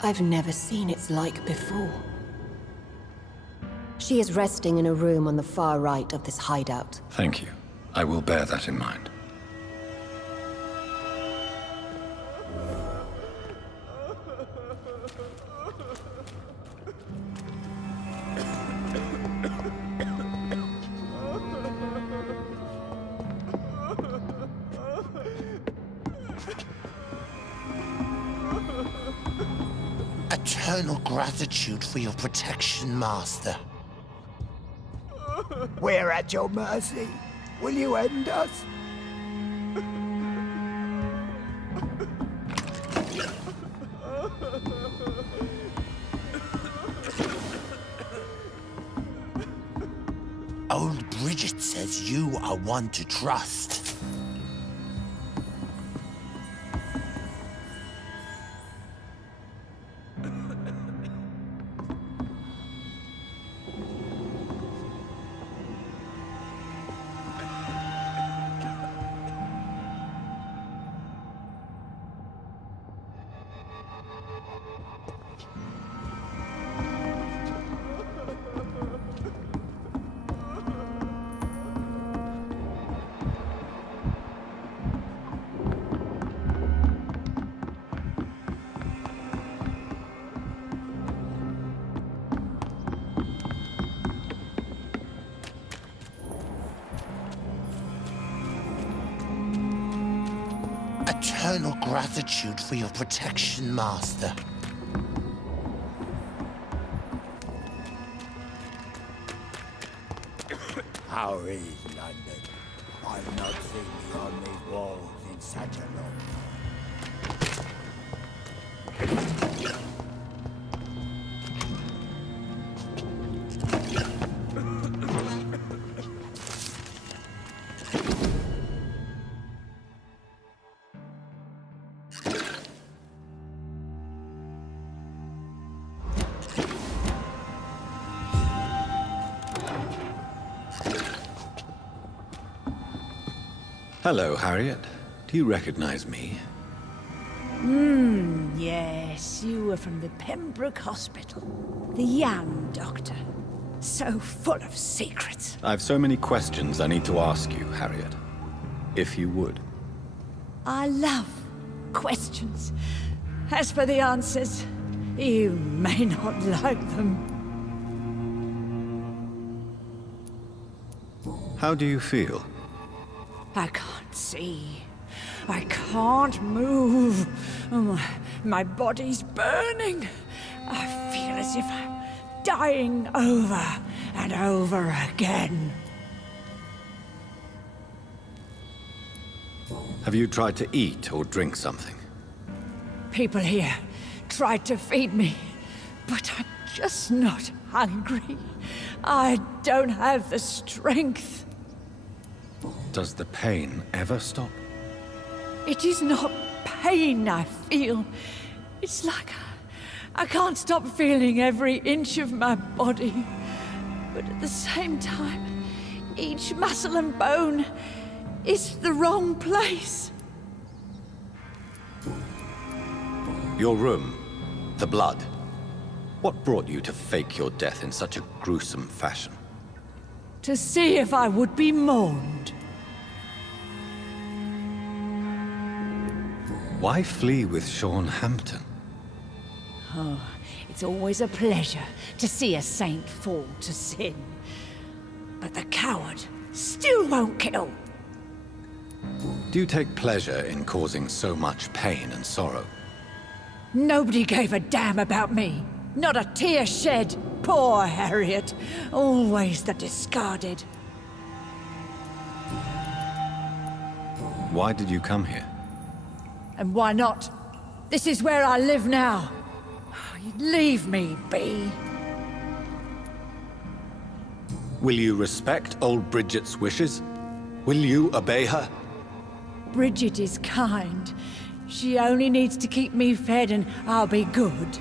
I've never seen its like before. She is resting in a room on the far right of this hideout. Thank you. I will bear that in mind. Eternal gratitude for your protection, Master. We're at your mercy. Will you end us? Old Bridget says you are one to trust. Eternal gratitude for your protection, Master. How is London? I've not seen beyond these walls in such a long time. Hello, Harriet. Do you recognize me? Yes, you were from the Pembroke Hospital. The young doctor. So full of secrets. I've so many questions I need to ask you, Harriet. If you would. I love questions. As for the answers, you may not like them. How do you feel? I can't see. I can't move. My body's burning. I feel as if I'm dying over and over again. Have you tried to eat or drink something? People here tried to feed me, but I'm just not hungry. I don't have the strength. Does the pain ever stop? It is not pain I feel. It's like I can't stop feeling every inch of my body. But at the same time, each muscle and bone is the wrong place. Your room, the blood. What brought you to fake your death in such a gruesome fashion? To see if I would be mourned. Why flee with Sean Hampton? Oh, it's always a pleasure to see a saint fall to sin. But the coward still won't kill. Do you take pleasure in causing so much pain and sorrow? Nobody gave a damn about me. Not a tear shed. Poor Harriet. Always the discarded. Why did you come here? And why not? This is where I live now. Leave me be. Will you respect old Bridget's wishes? Will you obey her? Bridget is kind. She only needs to keep me fed and I'll be good.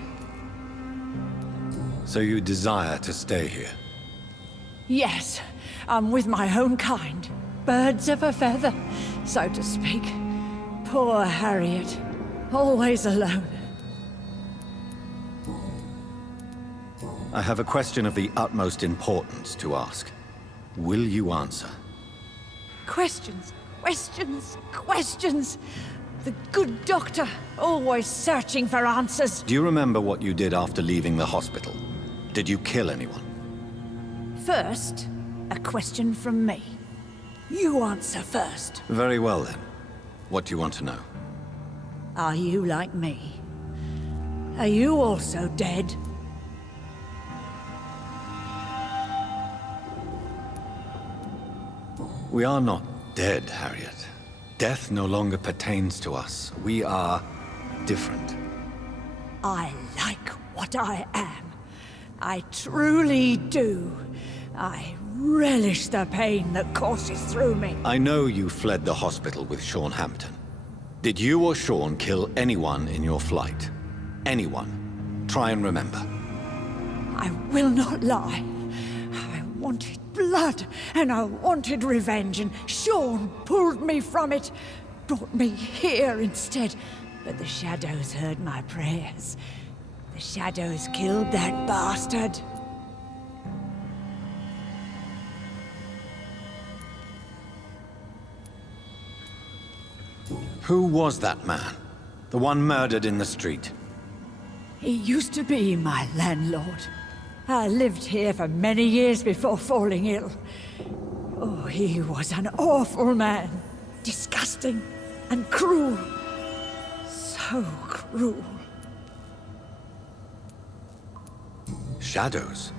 So you desire to stay here? Yes, I'm with my own kind. Birds of a feather, so to speak. Poor Harriet. Always alone. I have a question of the utmost importance to ask. Will you answer? Questions, questions, questions. The good doctor, always searching for answers. Do you remember what you did after leaving the hospital? Did you kill anyone? First, a question from me. You answer first. Very well then. What do you want to know? Are you like me? Are you also dead? We are not dead, Harriet. Death no longer pertains to us. We are different. I like what I am. I truly do. I relish the pain that courses through me. I know you fled the hospital with Sean Hampton. Did you or Sean kill anyone in your flight? Anyone? Try and remember. I will not lie. I wanted blood, and I wanted revenge, and Sean pulled me from it, brought me here instead. But the shadows heard my prayers. The shadows killed that bastard. Who was that man? The one murdered in the street? He used to be my landlord. I lived here for many years before falling ill. Oh, he was an awful man. Disgusting and cruel. So cruel. Shadows?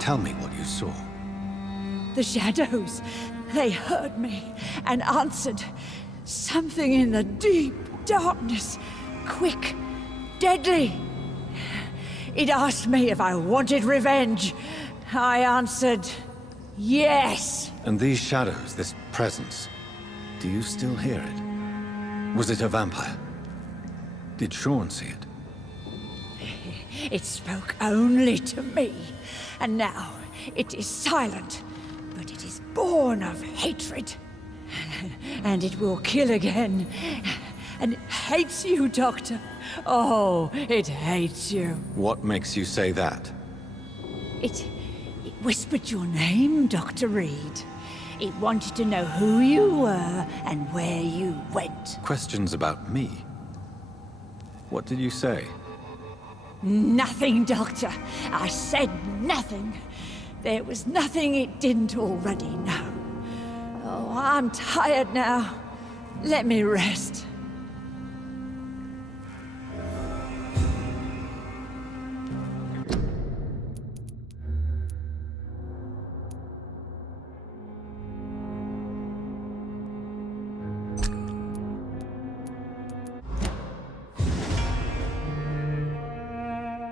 Tell me what you saw. The shadows, they heard me and answered. Something in the deep darkness. Quick, deadly. It asked me if I wanted revenge. I answered, yes. And these shadows, this presence, do you still hear it? Was it a vampire? Did Sean see it? It spoke only to me, and now it is silent, but it is born of hatred. And it will kill again. And it hates you, Doctor. Oh, it hates you. What makes you say that? It whispered your name, Dr. Reed. It wanted to know who you were and where you went. Questions about me? What did you say? Nothing, Doctor. I said nothing. There was nothing it didn't already know. Oh, I'm tired now. Let me rest.